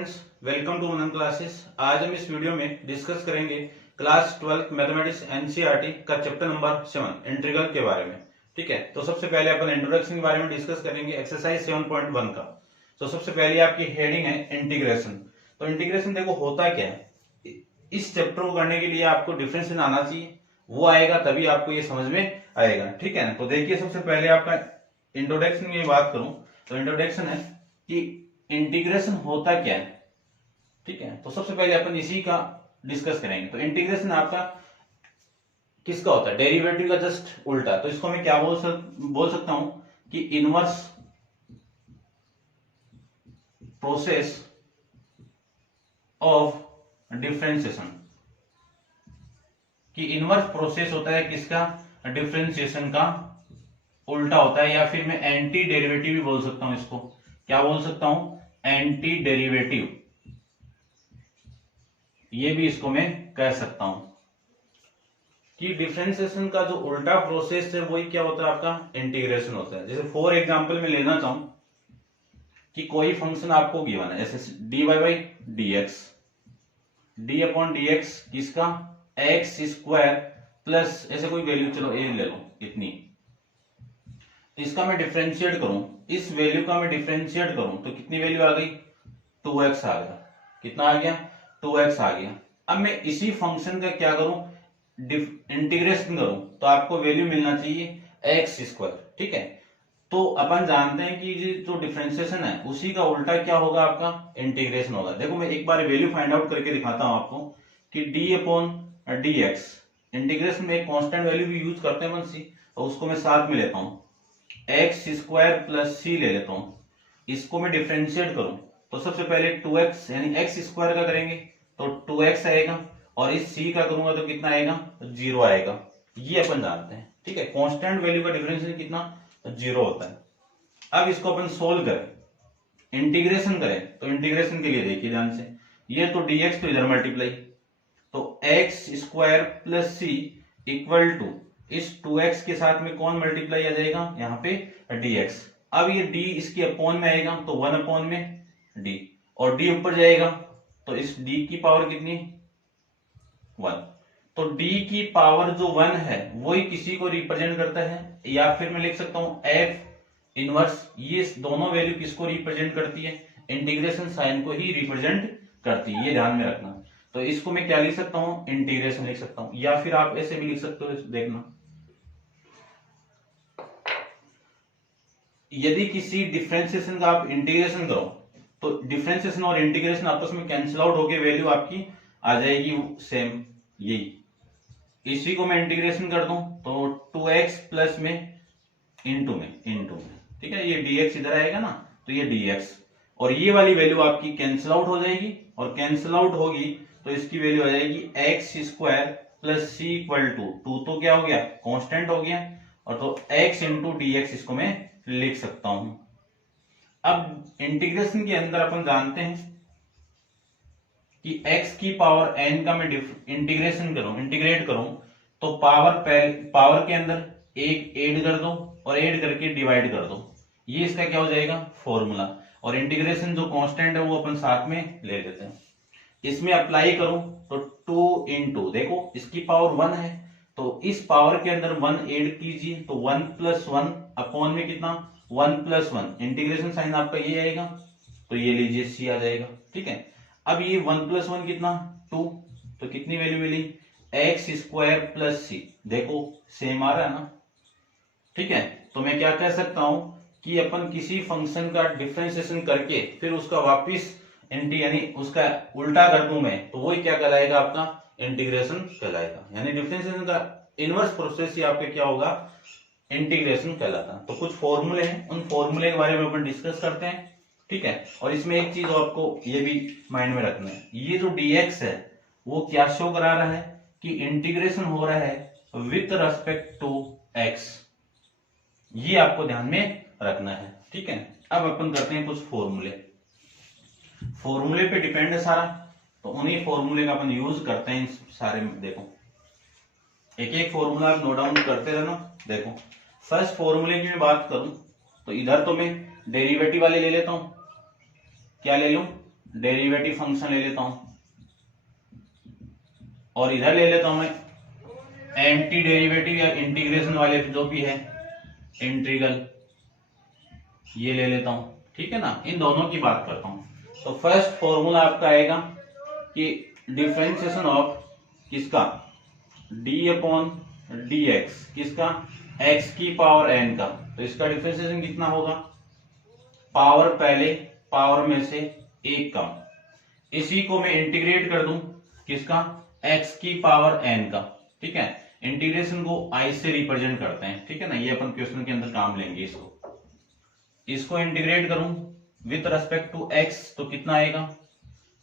Friends, welcome to Manan classes. आज हम इस वीडियो में डिस्कस करेंगे क्लास 12 मैथमेटिक्स एनसीईआरटी का चैप्टर नंबर 7 इंटीग्रल के बारे में। ठीक है, तो सबसे पहले अपन इंट्रोडक्शन के बारे में डिस्कस करेंगे एक्सरसाइज 7.1 का। तो सबसे पहले आपकी हेडिंग है इंटीग्रेशन। तो इंटीग्रेशन देखो होता क्या है, इस चैप्टर को करने के लिए आपको डिफरेंशिएशन आना चाहिए, वो आएगा तभी आपको ये समझ में आएगा। ठीक है ना, तो देखिए सबसे पहले आपका इंट्रोडक्शन में बात करूं तो इंट्रोडक्शन है कि इंटीग्रेशन होता क्या है। ठीक है, तो सबसे पहले अपन इसी का डिस्कस करेंगे। तो इंटीग्रेशन आपका किसका होता है, डेरिवेटिव का जस्ट उल्टा। तो इसको मैं क्या बोल सकता हूं कि इनवर्स प्रोसेस ऑफ डिफरेंशिएशन, कि इनवर्स प्रोसेस होता है किसका, डिफरेंशिएशन का उल्टा होता है, या फिर मैं एंटी डेरिवेटिव भी बोल सकता हूं। इसको क्या बोल सकता हूं, एंटी डेरिवेटिव, ये भी इसको मैं कह सकता हूं कि डिफरेंशिएशन का जो उल्टा प्रोसेस है वही क्या होता है, आपका इंटीग्रेशन होता है। जैसे फॉर एग्जांपल में लेना चाहूं कि कोई फंक्शन आपको गिवन है, जैसे dy by D x, D upon D X किसका, एक्स स्क्वायर प्लस ऐसे कोई वैल्यू, चलो ए ले लो इतनी, इसका मैं डिफरेंशिएट करूं, इस वैल्यू का मैं डिफरेंशिएट करूं तो कितनी वैल्यू आ गई, 2x आ गया। कितना आ गया, 2x आ गया। अब मैं इसी फंक्शन का क्या करूं, इंटीग्रेशन करूं तो आपको वैल्यू मिलना चाहिए एक्स स्क्वायर। ठीक है, तो अपन जानते हैं कि जो डिफरेंशिएशन है उसी का उल्टा क्या होगा, आपका इंटीग्रेशन होगा। देखो मैं एक बार वैल्यू फाइंड आउट करके दिखाता हूं आपको कि D upon D x, integration में एक कांस्टेंट वैल्यू भी यूज करते हैं सी, तो उसको मैं साथ में लेता हूं, एक्स स्क्वायर प्लस सी ले लेता हूं। इसको मैं डिफरेंशिएट करूं तो सबसे पहले 2x यानी एक्स स्क्वायर का करेंगे तो 2x आएगा, और इस c का करूंगा तो कितना आएगा, 0 आएगा। ये अपन जानते हैं। ठीक है, कांस्टेंट वैल्यू का डिफरेंशिएशन कितना, 0 होता है। अब इसको अपन सोल्व करें, इंटीग्रेशन करें, तो इंटीग्रेशन के लिए देखिए ध्यान से, ये तो dx तो इधर मल्टीप्लाई, तो x square plus C equal to इस 2x के साथ में कौन मल्टीप्लाई आ जाएगा, यहाँ पे dx। अब ये d इसकी अपॉन में आएगा तो 1 अपॉन में d, और d ऊपर जाएगा तो इस d की पावर कितनी, 1। तो d की पावर जो 1 है वही किसी को रिप्रेजेंट करता है, या फिर मैं लिख सकता हूं f इनवर्स। ये दोनों वैल्यू किसको रिप्रेजेंट करती है, इंटीग्रेशन साइन को ही रिप्रेजेंट करती है, ये ध्यान में रखना। तो इसको मैं क्या लिख सकता हूं, इंटीग्रेशन लिख सकता हूं, या फिर आप ऐसे भी लिख सकते हो, देखना यदि किसी डिफरेंशिएशन का आप इंटीग्रेशन करो तो डिफरेंशिएशन और इंटीग्रेशन आपस में कैंसिल आउट होकर वैल्यू आपकी आ जाएगी सेम। यही इसी को मैं इंटीग्रेशन कर दूं तो 2x प्लस में इंटू में, ठीक है, ये dx इधर आएगा ना, तो ये dx, और ये वाली वैल्यू आपकी कैंसिल आउट हो जाएगी, और कैंसिल आउट होगी तो इसकी वैल्यू आ जाएगी X square plus C equal to 2, तो क्या हो गया, कांस्टेंट हो गया, और तो x इंटू डी एक्स इसको मैं लिख सकता हूं। अब इंटीग्रेशन के अंदर अपन जानते हैं कि x की पावर n का मैं इंटीग्रेट करूं तो पावर के अंदर एक ऐड कर दो और ऐड करके डिवाइड कर दो, ये इसका क्या हो जाएगा, फॉर्मूला। और इंटीग्रेशन जो कांस्टेंट है वो अपन साथ में ले लेते हैं। इसमें अप्लाई करूं तो 2 इंटू, देखो इसकी पावर 1 है तो इस पावर के अंदर 1 ऐड कीजिए तो 1 प्लस 1 अपॉन में कितना, 1 प्लस 1, इंटीग्रेशन साइन आपका ये आएगा, तो ये लीजिए सी आ जाएगा। ठीक है, अब ये 1 प्लस 1 कितना, 2, तो कितनी वैल्यू मिली, एक्स स्क्वायर प्लस सी, देखो सेम आ रहा है ना। ठीक है, तो मैं क्या कह सकता हूं कि अपन किसी फंक्शन का डिफरेंशिएशन करके फिर उसका वापिस यानी उसका उल्टा कर दूं मैं, तो वही क्या कहलाएगा, आपका इंटीग्रेशन कहलाएगा। यानी डिफरेंशिएशन का इनवर्स प्रोसेस ही आपके क्या होगा, इंटीग्रेशन कहलाता है। तो कुछ फॉर्मूले हैं, उन फॉर्मूले के बारे में अपन डिस्कस करते हैं। ठीक है, और इसमें एक चीज आपको ये भी माइंड में रखना है, ये जो dx है वो क्या शो करा रहा है कि इंटीग्रेशन हो रहा है विथ रेस्पेक्ट टू x, ये आपको ध्यान में रखना है। ठीक है, अब अपन करते हैं कुछ फॉर्मूले पे डिपेंड है सारा, तो उन्हीं फॉर्मूले का अपन यूज करते हैं सारे में। देखो एक एक फॉर्मूला आप नोट डाउन करते रहना। देखो फर्स्ट फॉर्मूले की मैं बात करूं तो इधर तो मैं डेरिवेटिव वाले ले लेता हूं, क्या ले लूं, डेरिवेटिव फंक्शन ले लेता हूं और इधर ले लेता हूं मैं एंटी डेरिवेटिव या इंटीग्रेशन वाले जो भी है इंटीग्रल, ये ले लेता हूं। ठीक है ना, इन दोनों की बात करता हूं। तो फर्स्ट फॉर्मूला आपका आएगा कि डिफरेंशिएशन ऑफ किसका डी अपॉन डी एक्स, किसका एक्स की पावर एन का। तो इसका डिफरेंशिएशन कितना होगा, पावर पहले पावर में से एक कम, इसी को मैं इंटीग्रेट कर दूं किसका एक्स की पावर एन का। ठीक है, इंटीग्रेशन को आई से रिप्रेजेंट करते हैं। ठीक है ना, ये अपन क्वेश्चन के अंदर काम लेंगे। इसको इंटीग्रेट करूं विथ रेस्पेक्ट टू एक्स तो कितना आएगा,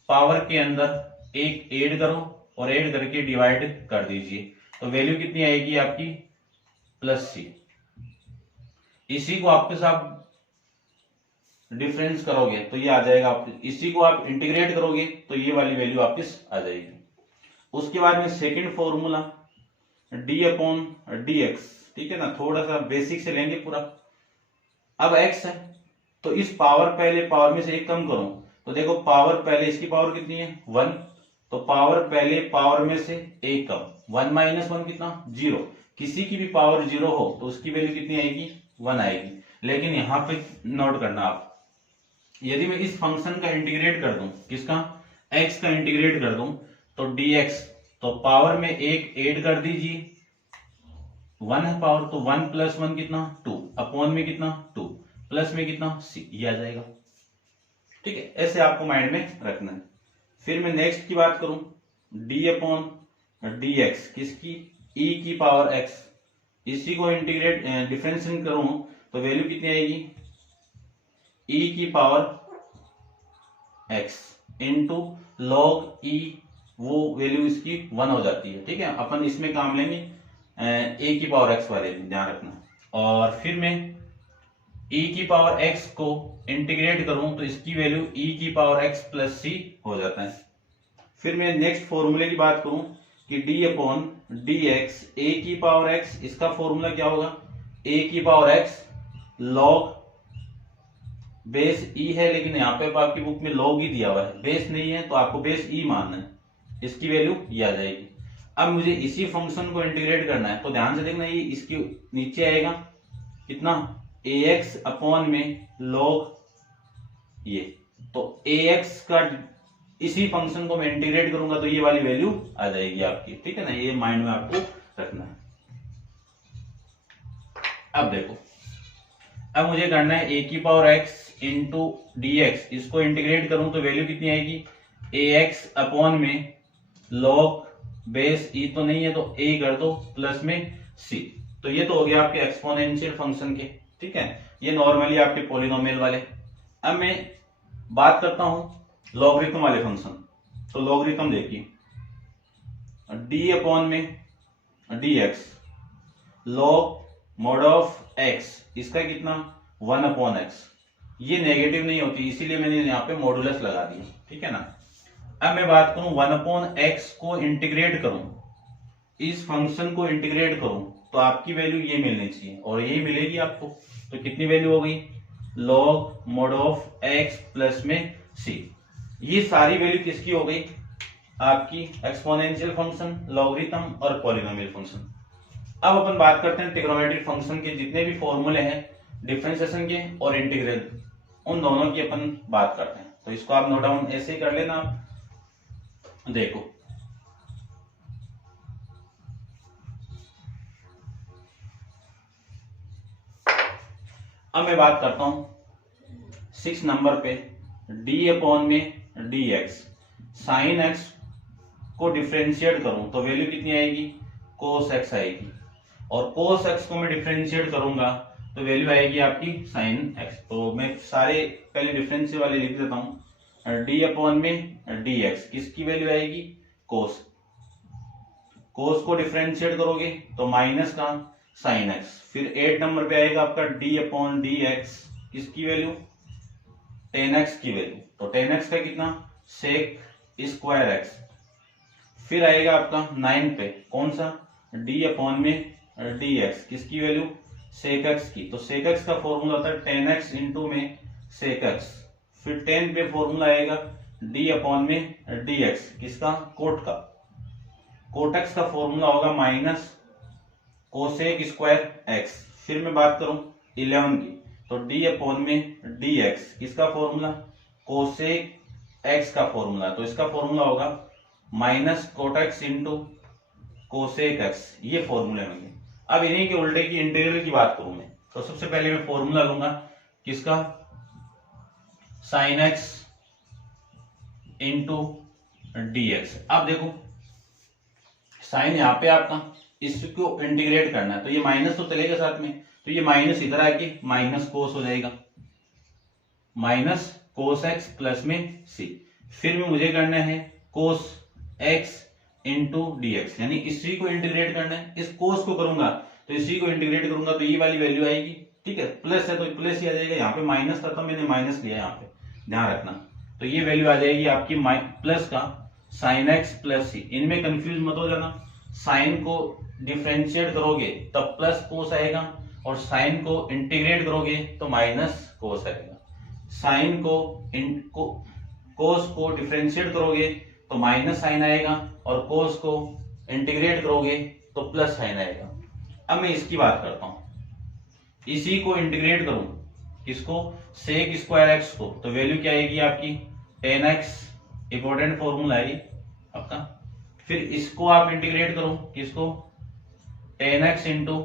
पावर के अंदर एक ऐड करो और ऐड करके डिवाइड कर दीजिए, तो वैल्यू कितनी आएगी आपकी प्लस सी। इसी को आपके साथ डिफरेंस करोगे तो ये आ जाएगा, आप इसी को आप इंटीग्रेट करोगे तो ये वाली वैल्यू आपकी आ जाएगी। उसके बाद में second formula D upon D x. ठीक है ना, थोड़ा सा बेसिक से लेंगे पूरा। अब x है तो इस पावर पहले पावर में से एक कम करो, तो देखो पावर पहले इसकी पावर कितनी है 1, तो पावर पहले पावर में से एक कम, 1 माइनस 1 कितना 0। किसी की भी पावर 0 हो तो उसकी वैल्यू कितनी आएगी 1 आएगी। लेकिन यहां पे नोट करना आप, यदि मैं इस फंक्शन का इंटीग्रेट कर दूं, किसका x का इंटीग्रेट कर दूं, तो dx, तो पावर में एक ऐड कर दीजिए, 1 है पावर तो 1 प्लस 1 कितना 2, अपॉन में कितना 2, प्लस में कितना c, ये आ जाएगा। ठीक है, ऐसे आपको माइंड में रखना है। फिर मैं नेक्स्ट की बात करूं, d अपॉन डी एक्स, किसकी e की पावर x, इसी को इंटीग्रेट डिफरेंशिएट करूं तो वैल्यू कितनी आएगी e की power x into log e, वो वैल्यू इसकी 1 हो जाती है। ठीक है, अपन इसमें काम लेंगे a की पावर x वाले, ध्यान रखना। और फिर मैं e की पावर x को इंटीग्रेट करूं तो इसकी वैल्यू e की पावर x प्लस c हो जाता है। फिर मैं नेक्स्ट फॉर्मूले की बात करूं कि d अपॉन डी एक्स ए की पावर x, इसका फॉर्मूला क्या होगा a की power x log base e है, लेकिन यहाँ पे आपकी बुक में लॉग ही दिया हुआ है, बेस नहीं है तो आपको बेस e मानना है, इसकी वैल्यू ये आ जाएगी। अब मुझे इसी फंक्शन को इंटीग्रेट करना है, तो ध्यान से देखना, ये इसके नीचे आएगा कितना ax अपॉन में log ये, तो ax का इसी फंक्शन को मैं इंटीग्रेट करूंगा तो ये वाली वैल्यू आ जाएगी आपकी। ठीक है ना, ये माइंड में आपको रखना है। अब देखो, अब मुझे करना है a की power x into D x, इसको इंटीग्रेट करूं तो वैल्यू कितनी आएगी ax अपॉन में log बेस e तो नहीं है तो a कर दो प्लस में c, तो ये तो हो गया आपके एक्सपोनेंशियल फंक्शन के। ठीक है, ये नॉर्मली आपके पॉलिनोमियल वाले। अब मैं बात करता हूं लॉगरिथम वाले फंक्शन। तो लॉगरिथम देखिए, d अपॉन में D x log mod of x, इसका कितना 1 अपॉन एक्स, ये नेगेटिव नहीं होती इसीलिए मैंने यहाँ पे मॉडुलस लगा दिया। ठीक है ना, अब मैं बात करूं 1 अपॉन एक्स को इंटीग्रेट करूं, इस फंक्शन को इंटीग्रेट करूं तो आपकी वैल्यू ये मिलनी चाहिए और यही मिलेगी आपको। तो कितनी वैल्यू हो गई log mod of x plus में c, ये सारी वैल्यू किसकी हो गई आपकी एक्सपोनेंशियल फंक्शन, लॉगरिथम और पॉलिनोमियल फंक्शन। अब अपन बात करते हैं ट्रिग्नोमेट्रिक फंक्शन के जितने भी फॉर्मूले हैं डिफरेंशिएशन के और इंटीग्रल, उन दोनों की अपन बात करते हैं। तो इसको आप नोट डाउन ऐसे ही कर लेना। आप देखो, अब मैं बात करता हूं 6 नंबर पे d अपॉन में डी एक्स, साइन x को डिफरेंशिएट करूं तो वैल्यू कितनी आएगी cos x आएगी, और cos x को मैं डिफरेंशिएट करूंगा तो वैल्यू आएगी आपकी sin x। तो मैं सारे पहले डिफरेंशियल वाले लिख देता हूं, d अपॉन में डी एक्स, किसकी वैल्यू आएगी cos, cos को डिफरेंशिएट करोगे तो माइनस का sin x। फिर 8 नंबर पे आएगा आपका d अपॉन डी एक्स, किसकी वैल्यू tan x की वैल्यू, तो tan x का कितना sec स्क्वायर x। फिर आएगा आपका 9 पे कौन सा d अपॉन में डी एक्स, किसकी वैल्यू sec x की, तो sec x का फॉर्मूला होता है tan x इंटू में sec x। फिर 10 पे फॉर्मूला आएगा डी अपॉन में डी एक्स, किसका, कोट का, कोट एक्स का फॉर्मूला होगा माइनस कोसेक स्क्वायर एक्स। फिर मैं बात करूं 11 की, तो डी अपॉन में डी एक्स, किसका फॉर्मूला, कोसेक एक्स का फॉर्मूला, तो इसका फॉर्मूला होगा minus cot X into cosec x, ये फॉर्मूले होंगे। अब इन्हीं के उल्टे की इंटीग्रल की बात करूं मैं, तो सबसे पहले मैं फॉर्मूला लूंगा किसका, sine x into D X. अब देखो साइन यहाँ पे आपका, इसको इंटीग्रेट करना है तो ये माइनस तो चलेगा साथ में, तो ये माइनस इधर आके माइनस कोस हो जाएगा, माइनस कोस एक्स प्लस में सी। फिर में मुझे करना है cos x into D x, यानी इसी को इंटीग्रेट करना है, इस कोस को करूंगा तो इसी को इंटीग्रेट करूंगा तो ये वाली वैल्यू आएगी, ठीक है, प्लस है तो प्लस ही आ जाएगा, यहाँ पे माइनस था तो मैंने माइनस लिया, यहाँ पे ध्यान रखना, तो ये वैल्यू आ जाएगी आपकी प्लस का साइन एक्स प्लस सी। इनमें कंफ्यूज मत हो जाना, साइन को डिफरेंशिएट करोगे तब प्लस कोस आएगा और साइन को इंटीग्रेट करोगे तो माइनस कोस आएगा, साइन को कोस को डिफरेंशिएट करोगे तो माइनस साइन आएगा और कोस को इंटीग्रेट करोगे तो प्लस साइन आएगा। अब मैं इसकी बात करता हूं, इसी को इंटीग्रेट करूं किसको, सेक स्क्वायर एक्स को, तो वैल्यू क्या आएगी आपकी 10x, इंपॉर्टेंट फॉर्मूला है आपका। फिर इसको आप इंटीग्रेट करो किसको, 10x into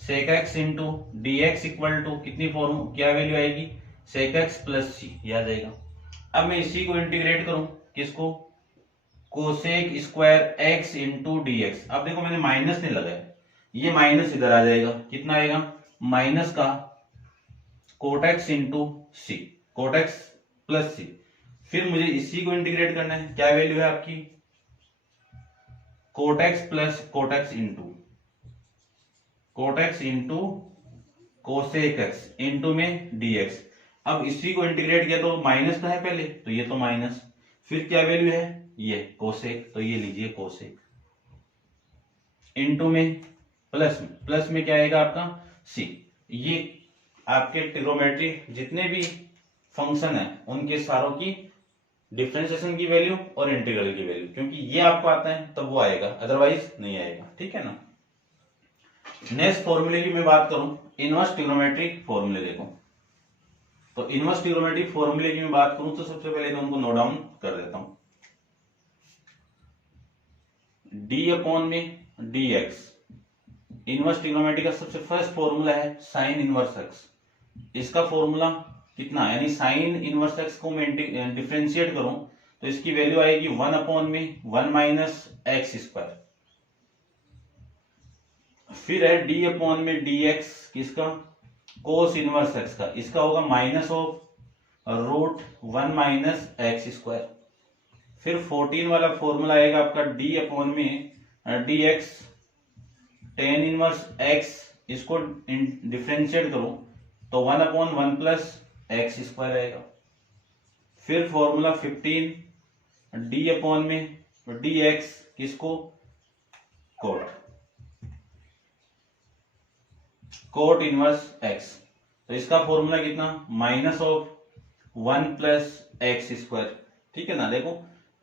sec x into D X equal to कितनी फॉर्म, क्या वैल्यू आएगी, सेक एक्स प्लस सी, याद आएगा। अब मैं इसी को इंटीग्रेट करूं किसको, cosec square x into D X. अब देखो मैंने माइनस नहीं लगाया, ये माइनस इधर आ जाएगा, कितना आएगा, माइनस का कोट एक्स इंटू सी, कोट एक्स प्लस सी। फिर मुझे इसी को इंटीग्रेट करना है, क्या वैल्यू है आपकी, cot X plus cot X into cosec X into में डी एक्स। अब इसी को इंटीग्रेट किया तो माइनस का है पहले, तो ये तो माइनस, फिर क्या वैल्यू है, ये कोसेक, तो ये लीजिए कोसेक इंटू में प्लस में क्या आएगा आपका सी। ये आपके ट्रिग्नोमेट्री जितने भी फंक्शन है उनके सारों की डिफरेंशिएशन की वैल्यू और इंटीग्रल की वैल्यू, क्योंकि ये आपको आता है तब वो आएगा, अदरवाइज नहीं आएगा, ठीक है ना। नेक्स्ट फॉर्मूले की मैं बात करूं, इनवर्स ट्रिग्नोमेट्रिक फॉर्मूले देखो, तो इनवर्स ट्रिग्नोमेट्रिक फॉर्मूले की मैं बात करूं तो सबसे पहले तो उनको नोट डाउन कर देता हूं, डी अपॉन में डी एक्स, इनवर्स ट्रिग्नोमेट्री का सबसे फर्स्ट फॉर्मूला है साइन इनवर्स एक्स। इसका फॉर्मूला कितना, यानी साइन इनवर्स एक्स को मैं डिफरेंशिएट करूं तो इसकी वैल्यू आएगी 1 अपॉन में 1 माइनस एक्स स्क्वायर। फिर है डी अपॉन में डी एक्स, किसका, कोस इनवर्स एक्स का, इसका होगा minus of root 1 minus x square. फिर 14 वाला फॉर्मूला आएगा आपका डी अपॉन में D X tan inverse X, इसको डिफरेंशिएट करो तो 1 अपॉन 1 प्लस एक्स स्क्वायर आएगा। फिर फॉर्मूला 15 डी अपॉन में डी एक्स, किसको, कोट इनवर्स एक्स, तो इसका फॉर्मूला कितना, minus of 1 plus X square, ठीक है ना। देखो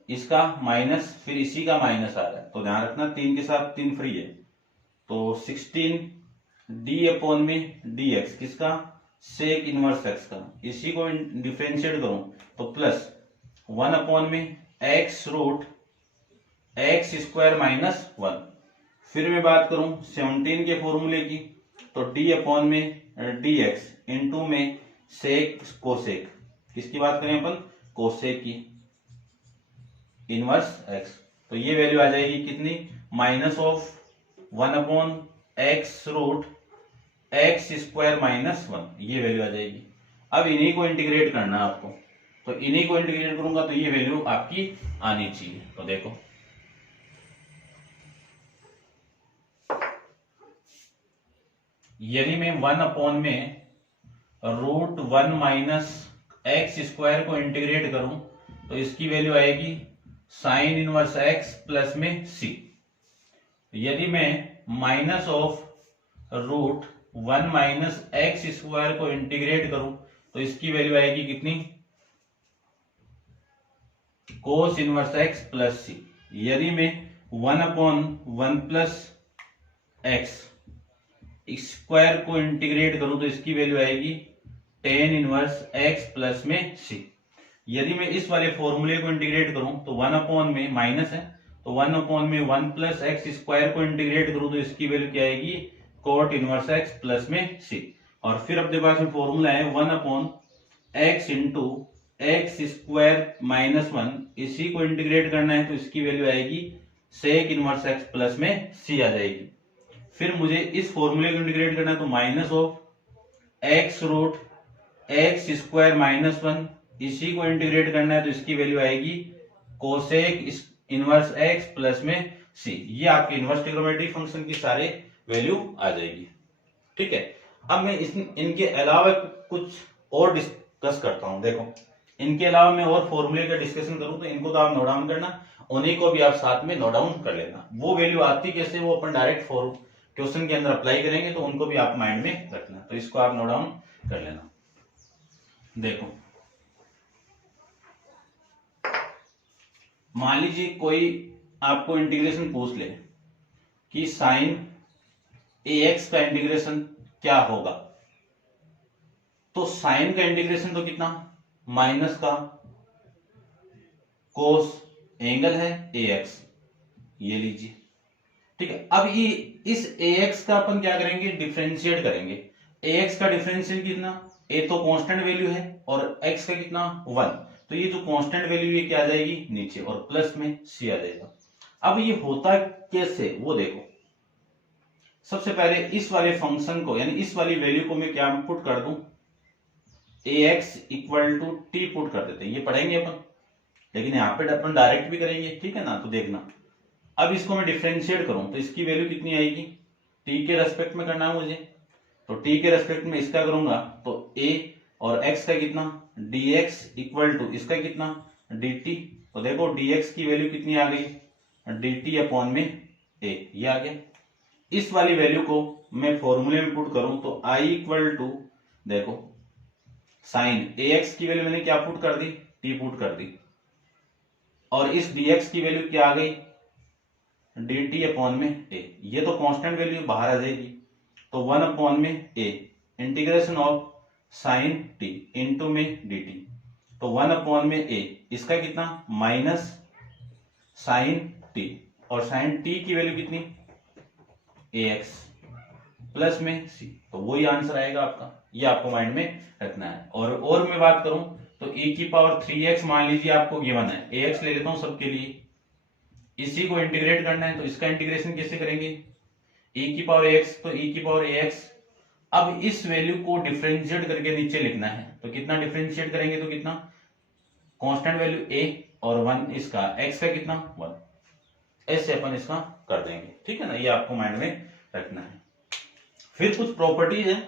इसका माइनस फिर इसी का माइनस आ रहा है, तो ध्यान रखना 3 के साथ 3 फ्री है, तो 16 डी अपॉन में डी एक्स, किसका, सेक इनवर्स एक्स का, इसी को डिफरेंशिएट करूं तो प्लस 1 अपॉन में X root X square minus 1। फिर मैं बात करूं 17 के फॉर्मूले की, तो डी अपॉन में डी एक्स इंटू में सेक कोसेक, किसकी बात करें अपन, कोसेक की इनवर्स एक्स, तो ये वैल्यू आ जाएगी कितनी, minus of 1 upon X root X square minus 1, ये वैल्यू आ जाएगी। अब इन्हीं को इंटीग्रेट करना है आपको, तो इन्हीं को इंटीग्रेट करूंगा तो ये वैल्यू आपकी आनी चाहिए, तो देखो यदि मैं 1 अपॉन में रूट 1 माइनस एक्स स्क्वायर को इंटीग्रेट करूं तो इसकी वैल्यू आएगी साइन इनवर्स एक्स प्लस में सी। यदि मैं minus of root 1 minus x square को इंटीग्रेट करूं तो इसकी वैल्यू आएगी कितनी, cos inverse X plus C. यदि मैं 1/1 प्लस एक्स स्क्वायर को इंटीग्रेट करूं तो इसकी वैल्यू आएगी टेन इनवर्स एक्स प्लस में सी। यदि मैं इस वाले फॉर्मूले को इंटीग्रेट करूं तो 1/, में माइनस है तो 1/, में 1 प्लस एक्स स्क्वायर को इंटीग्रेट करूं तो इसकी वैल्यू क्या आएगी कोट इनवर्स एक्स प्लस में सी। और फिर अपने पास में फॉर्मूला है 1/x into x square minus 1, इसी को इंटीग्रेट करना है तो इसकी वैल्यू आएगी सेक इनवर्स एक्स प्लस में सी आ जाएगी। फिर मुझे इस फॉर्मूले को इंटीग्रेट करना है तो minus of X root X square minus 1, इसी को इंटीग्रेट करना है तो इसकी वैल्यू आएगी कोसेक इनवर्स एक्स प्लस में सी। ये आपके इनवर्स ट्रिग्नोमेट्रिक फंक्शन की सारे वैल्यू आ जाएगी। ठीक है, अब मैं इनके अलावा कुछ और डिस्कस करता हूं। देखो, इनके अलावा मैं और फॉर्मूले का डिस्कशन करूं तो इनको तो आप नोट डाउन करना, उन्हीं को भी आप साथ में नोट डाउन कर लेना। वो वैल्यू आती कैसे वो अपन डायरेक्ट क्वेश्चन के अंदर अप्लाई करेंगे तो उनको भी आप माइंड में रखना, तो इसको आप नोट डाउन कर लेना। देखो, मान लीजिए कोई आपको इंटीग्रेशन पूछ ले कि साइन ax का इंटीग्रेशन क्या होगा, तो साइन का इंटीग्रेशन तो कितना माइनस का कोस एंगल है ax, ये लीजिए। ठीक है, अब ये इस ax का अपन क्या करेंगे डिफरेंशिएट करेंगे। ax का डिफरेंशियल कितना, a तो कांस्टेंट वैल्यू है और x का कितना 1, तो ये जो कांस्टेंट वैल्यू ये क्या आ जाएगी नीचे और प्लस में c आ जाएगा। अब ये होता कैसे वो देखो, सबसे पहले इस वाले फंक्शन को यानी इस वाली वैल्यू को मैं क्या पुट कर दूं ax equal to T put कर देते हैं, ये पढ़ेंगे अपन, लेकिन यहाँ पे अपन डायरेक्ट भी करेंगे। ठीक है ना, तो देखना अब इसको मैं डिफरेंशिएट करूं तो इसकी वैल्यू कितनी आएगी, t के रेस्पेक्ट में करना है मुझे, तो t के रेस्पेक्ट में इसका करूंगा तो a और x का कितना dx इक्वल टू इसका कितना dt, तो देखो dx की वैल्यू कितनी आ गई dt अपॉन में a, ये आ गया। इस वाली वैल्यू को मैं फॉर्मूले में पुट करूं तो i इक्वल टू देखो साइन ax की वैल्यू मैंने क्या पुट कर दी t पुट कर दी, और इस dx की वैल्यू क्या आ गई dt अपॉन में a, ये तो कांस्टेंट वैल्यू बाहर आ जाएगी, तो 1 अपॉन में a integration of sign t into में dt, तो 1 अपॉन में a, इसका कितना माइनस साइन t, और साइन t की वैल्यू कितनी ax प्लस में c, तो वही आंसर आएगा आपका, ये आपको माइंड में रखना है। और मैं बात करूं तो e की पावर 3x मान लीजिए आपको गिवन है, ax ले लेता हूं सबके लिए, इसी को इंटीग्रेट करना है तो इसका इंटीग्रेशन कैसे करेंगे e की पावर x, तो e की पावर ax। अब इस वैल्यू को डिफरेंशिएट करके नीचे लिखना है, तो कितना डिफरेंशिएट करेंगे तो कितना कांस्टेंट वैल्यू a और 1 इसका x का कितना 1, ऐसे अपन इसका कर देंगे। ठीक है ना, ये आपको माइंड में रखना है। फिर कुछ प्रॉपर्टीज है,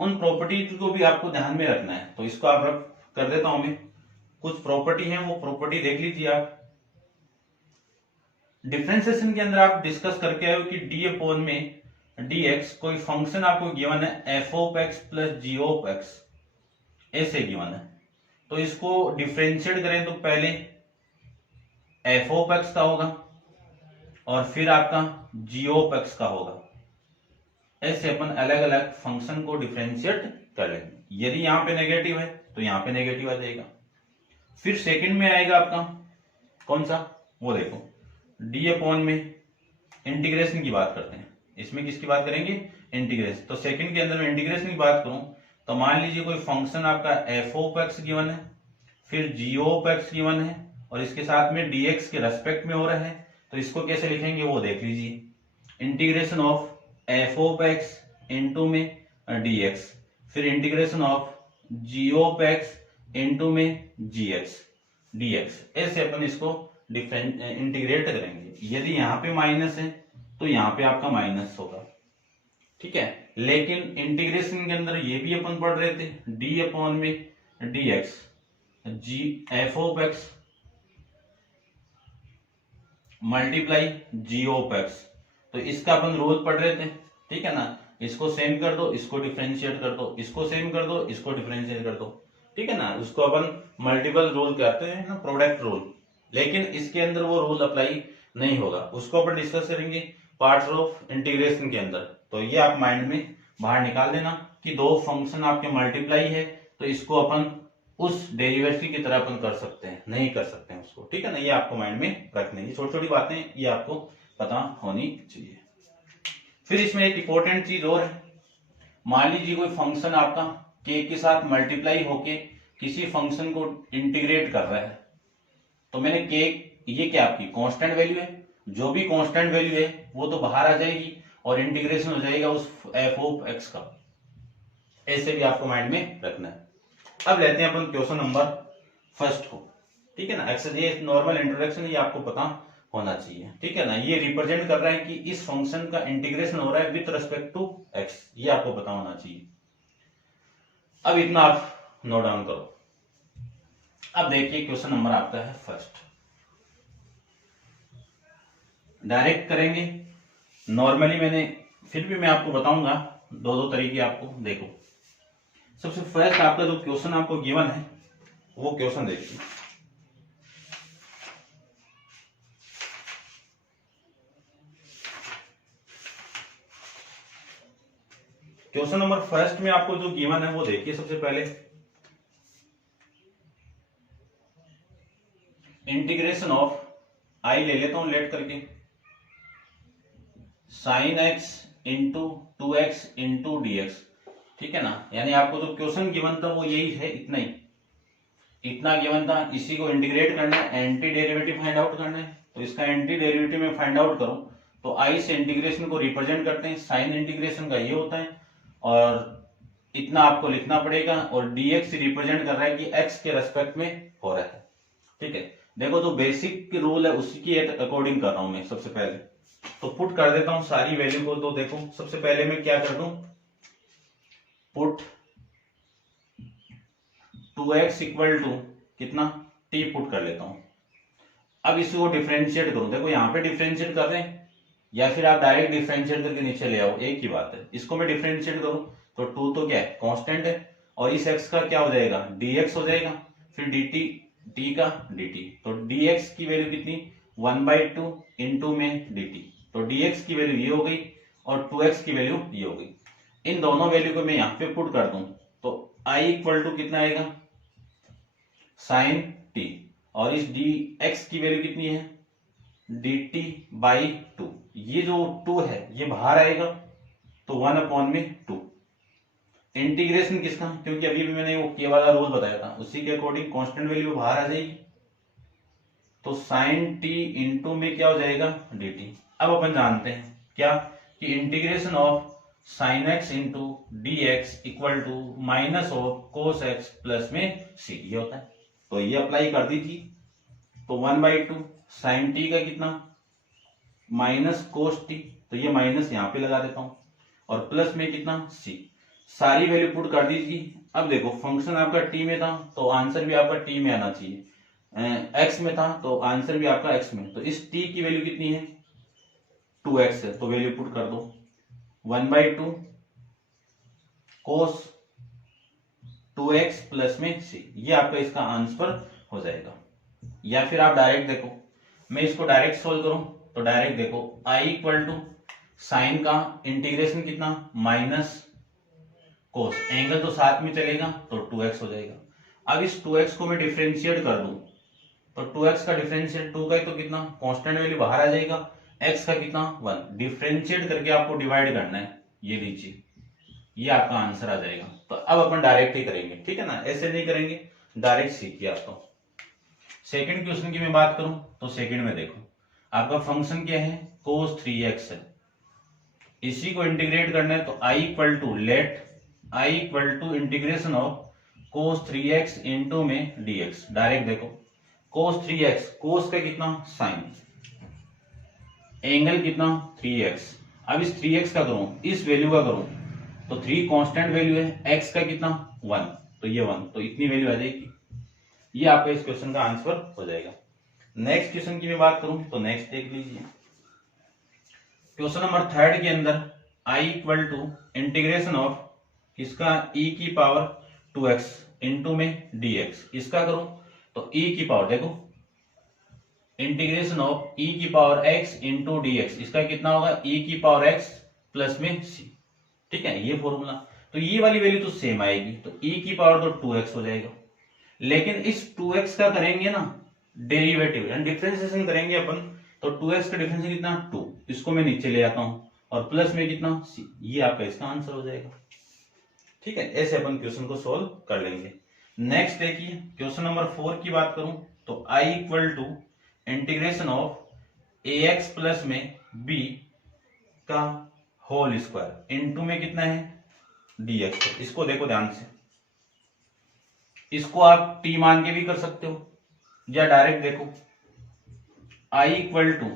उन प्रॉपर्टीज को भी आपको ध्यान में रखना है, तो इसको आप कर देता हूं मैं। कुछ प्रॉपर्टी है वो प्रॉपर्टी देख लीजिए आप। डिफरेंशिएशन के अंदर आप डिस्कस करके आए हो कि डी अपॉन में dx कोई फंक्शन आपको गिवन है f of x plus g of x, ऐसे गिवन है, तो इसको डिफरेंशिएट करें तो पहले f ऑफ x का होगा और फिर आपका g ऑफ x का होगा, ऐसे अपन अलग अलग फंक्शन को डिफरेंशिएट कर लेंगे। यदि यहाँ पे नेगेटिव है तो यहाँ पे नेगेटिव आ जाएगा। फिर सेकंड में आएगा आपका कौन सा, वो देखो डी अपॉन में इंटीग्रेशन की बात करते हैं, इसमें किसकी बात करेंगे इंटीग्रेशन, तो सेकंड के अंदर में इंटीग्रेशन की बात करूं तो मान लीजिए कोई फंक्शन आपका f ऑफ x गिवन है, फिर g ऑफ x गिवन है और इसके साथ में dx के रेस्पेक्ट में हो रहा है, तो इसको कैसे लिखेंगे वो देख लीजिए। Integration of f of x into में dx, फिर integration of g of x into में gx dx, ऐसे अपन इसको इंटीग्रेट करेंगे। यदि यहाँ पे माइनस है तो यहाँ पे आपका माइनस होगा। ठीक है, लेकिन इंटीग्रेशन के अंदर ये भी अपन पढ़ रहे थे डी अपॉन में dx g f of x multiply g of x, तो इसका अपन रूल पढ़ रहे थे। ठीक है ना, इसको सेम कर दो, इसको डिफरेंशिएट कर दो, इसको सेम कर दो, इसको डिफरेंशिएट कर दो। ठीक है ना, उसको अपन मल्टीपल रूल कहते हैं ना, प्रोडक्ट रूल, लेकिन इसके अंदर वो रूल अप्लाई नहीं होगा, उसको अपन डिस्कस करेंगे पार्ट्स ऑफ इंटीग्रेशन के अंदर। तो ये आप माइंड में बाहर निकाल देना कि दो फंक्शन आपके मल्टीप्लाई है तो इसको अपन उस डेरिवेटिव की तरह अपन कर सकते हैं, नहीं कर सकते हैं उसको, ठीक है ना। ये आपको माइंड में रखने, ये छोटी छोटी बातें ये आपको पता होनी चाहिए। फिर इसमें एक इंपॉर्टेंट चीज और है, मान लीजिए कोई फंक्शन आपका के साथ मल्टीप्लाई होके किसी फंक्शन को इंटीग्रेट कर रहा है, तो मैंने के, ये क्या आपकी कांस्टेंट वैल्यू है, जो भी कांस्टेंट वैल्यू है वो तो बाहर आ जाएगी और इंटीग्रेशन हो जाएगा उस एफ ऑफ एक्स का, ऐसे भी आपको माइंड में रखना है। अब लेते हैं अपन क्वेश्चन नंबर फर्स्ट को, ठीक है ना। एक्स ये नॉर्मल इंट्रोडक्शन ये आपको पता होना चाहिए, ठीक है ना। ये रिप्रेजेंट कर रहा है कि इस फंक्शन का इंटीग्रेशन हो रहा है विद रिस्पेक्ट टू एक्स, ये आपको पता होना चाहिए। अब इतना आप नोट डाउन करो। अब देखिए क्वेश्चन नंबर आपका है फर्स्ट, डायरेक्ट करेंगे नॉर्मली, मैंने फिर भी मैं आपको बताऊंगा दो दो तरीके आपको। देखो सबसे फर्स्ट आपका जो क्वेश्चन आपको गिवन है वो क्वेश्चन देखिए। क्वेश्चन नंबर फर्स्ट में आपको जो गिवन है वो देखिए। सबसे पहले इंटीग्रेशन ऑफ आई ले लेता हूं लेट करके, sine x into 2x into D x, ठीक है ना। यानी आपको जो क्वेश्चन गिवन था वो यही है, इतना ही, इतना गिवन था। इसी को इंटीग्रेट करना है, एंटी डेरिवेटिव फाइंड आउट करना है। तो इसका एंटी डेरिवेटिव में फाइंड आउट करो तो आई से इंटीग्रेशन को रिप्रेजेंट करते हैं, साइन इंटीग्रेशन का ये होता है और इतना आपको लिखना पड़ेगा, और dx रिप्रेजेंट कर रहा है कि x के रेस्पेक्ट में हो रहा है, ठीक है। देखो जो बेसिक रूल है उसी के अकॉर्डिंग कर रहा हूं मैं। सबसे पहले तो पुट कर देता हूं सारी वैल्यू को। तो देखो सबसे पहले मैं क्या कर दूं, पुट 2x इक्वल टू कितना t पुट कर लेता हूं। अब इसको डिफरेंशिएट करूं, देखो यहां पे डिफरेंशिएट कर रहे हैं या फिर आप डायरेक्ट डिफरेंशिएट करके नीचे ले आओ, एक ही बात है। इसको मैं डिफरेंशिएट करूं तो 2 तो क्या है कांस्टेंट है, और इस x का क्या हो जाएगा dx हो जाएगा, फिर dt t का dt, तो dx की वैल्यू कितनी 1/2 इंटू में dt, तो dx की वैल्यू ये हो गई और 2x की वैल्यू ये हो गई। इन दोनों वैल्यू को मैं यहाँ पे पुट कर दूं तो i इक्वल टू कितना आएगा साइन t, और इस dx की वैल्यू कितनी है dt/2, ये जो 2 है ये बाहर आएगा तो 1/2। इंटीग्रेशन किसका, क्योंकि अभी भी मैंने वो के वाला रूल बताया था उसी के अकॉर्डिंग कांस्टेंट वैल्यू बाहर आ जाएगी, तो साइन t इंटू में क्या हो जाएगा dt। अब अपन जानते हैं क्या कि integration of sine x into D X equal to minus of cos x plus में c, ये होता है। तो ये अप्लाई कर दीजिए, तो 1/2 साइन t का कितना माइनस कोस t, तो ये माइनस यहाँ पे लगा देता हूं, और प्लस में कितना c, सारी वैल्यू पुट कर दीजिए। अब देखो फंक्शन आपका t में था तो आंसर भी आपका t में आना चाहिए, x में था तो आंसर भी आपका x में, तो इस t की वैल्यू कितनी है 2x है, तो वैल्यू पुट कर दो 1/2 कोस 2x प्लस में c, ये आपका इसका आंसर हो जाएगा। या फिर आप डायरेक्ट देखो, मैं इसको डायरेक्ट सोल्व करूं तो डायरेक्ट देखो i इक्वल टू साइन का इंटीग्रेशन कितना माइनस कोस, एंगल तो साथ में चलेगा तो 2x हो जाएगा। अब इस 2x को मैं डिफरेंशिएट कर दूं तो 2x का डिफरेंशिएट 2 का तो कितना कांस्टेंट वैल्यू बाहर आ जाएगा, x का कितना 1, डिफरेंशिएट करके आपको डिवाइड करना है, ये लीजिए ये आपका आंसर आ जाएगा। तो अब अपन डायरेक्ट ही करेंगे, ठीक है ना, ऐसे नहीं करेंगे, डायरेक्ट सीखिए आप। तो सेकंड क्वेश्चन की मैं बात करूं तो सेकंड में देखो आपका फंक्शन क्या है cos 3x है, इसी को इंटीग्रेट करना है तो i equal to let i equal to integration of cos 3x into में dx। डायरेक्ट देखो cos 3x, cos का कितना साइन, एंगल कितना 3x। अब इस 3x का करूं इस वैल्यू का करूं तो 3 कांस्टेंट वैल्यू है, x का कितना 1, तो ये 1, तो इतनी वैल्यू आ जाएगी। ये आपका इस क्वेश्चन का आंसर हो जाएगा। नेक्स्ट क्वेश्चन की मैं बात करूं तो नेक्स्ट देख लीजिए, क्वेश्चन नंबर थर्ड के अंदर i equal to integration of इसका e की पावर 2x इंटू में dx, इसका करूं तो e की पावर देखो इंटीग्रेशन ऑफ ई की power x into D x, इसका कितना होगा ई की पावर एक्स प्लस में सी। ठीक है, ये फॉर्मूला, तो ये वाली वैल्यू तो सेम आएगी, तो ई की पावर तो 2x हो जाएगा। लेकिन इस 2x का करेंगे ना डेरिवेटिव यानी डिफरेंशिएशन करेंगे अपन, तो 2x का डिफरेंशिएशन कितना 2, इसको मैं नीचे ले आता हूं और प्लस में कितना c, ये आपका इसका आंसर हो जाएगा। ठीक है, ऐसे अपन क्वेश्चन को सोल्व कर लेंगे। नेक्स्ट देखिए क्वेश्चन नंबर 4 की बात करूं तो i equal to integration of a x plus में b का होल स्क्वायर इनटू में कितना है dx। इसको देखो ध्यान से, इसको आप t मान के भी कर सकते हो या डायरेक्ट देखो i इक्वल टू,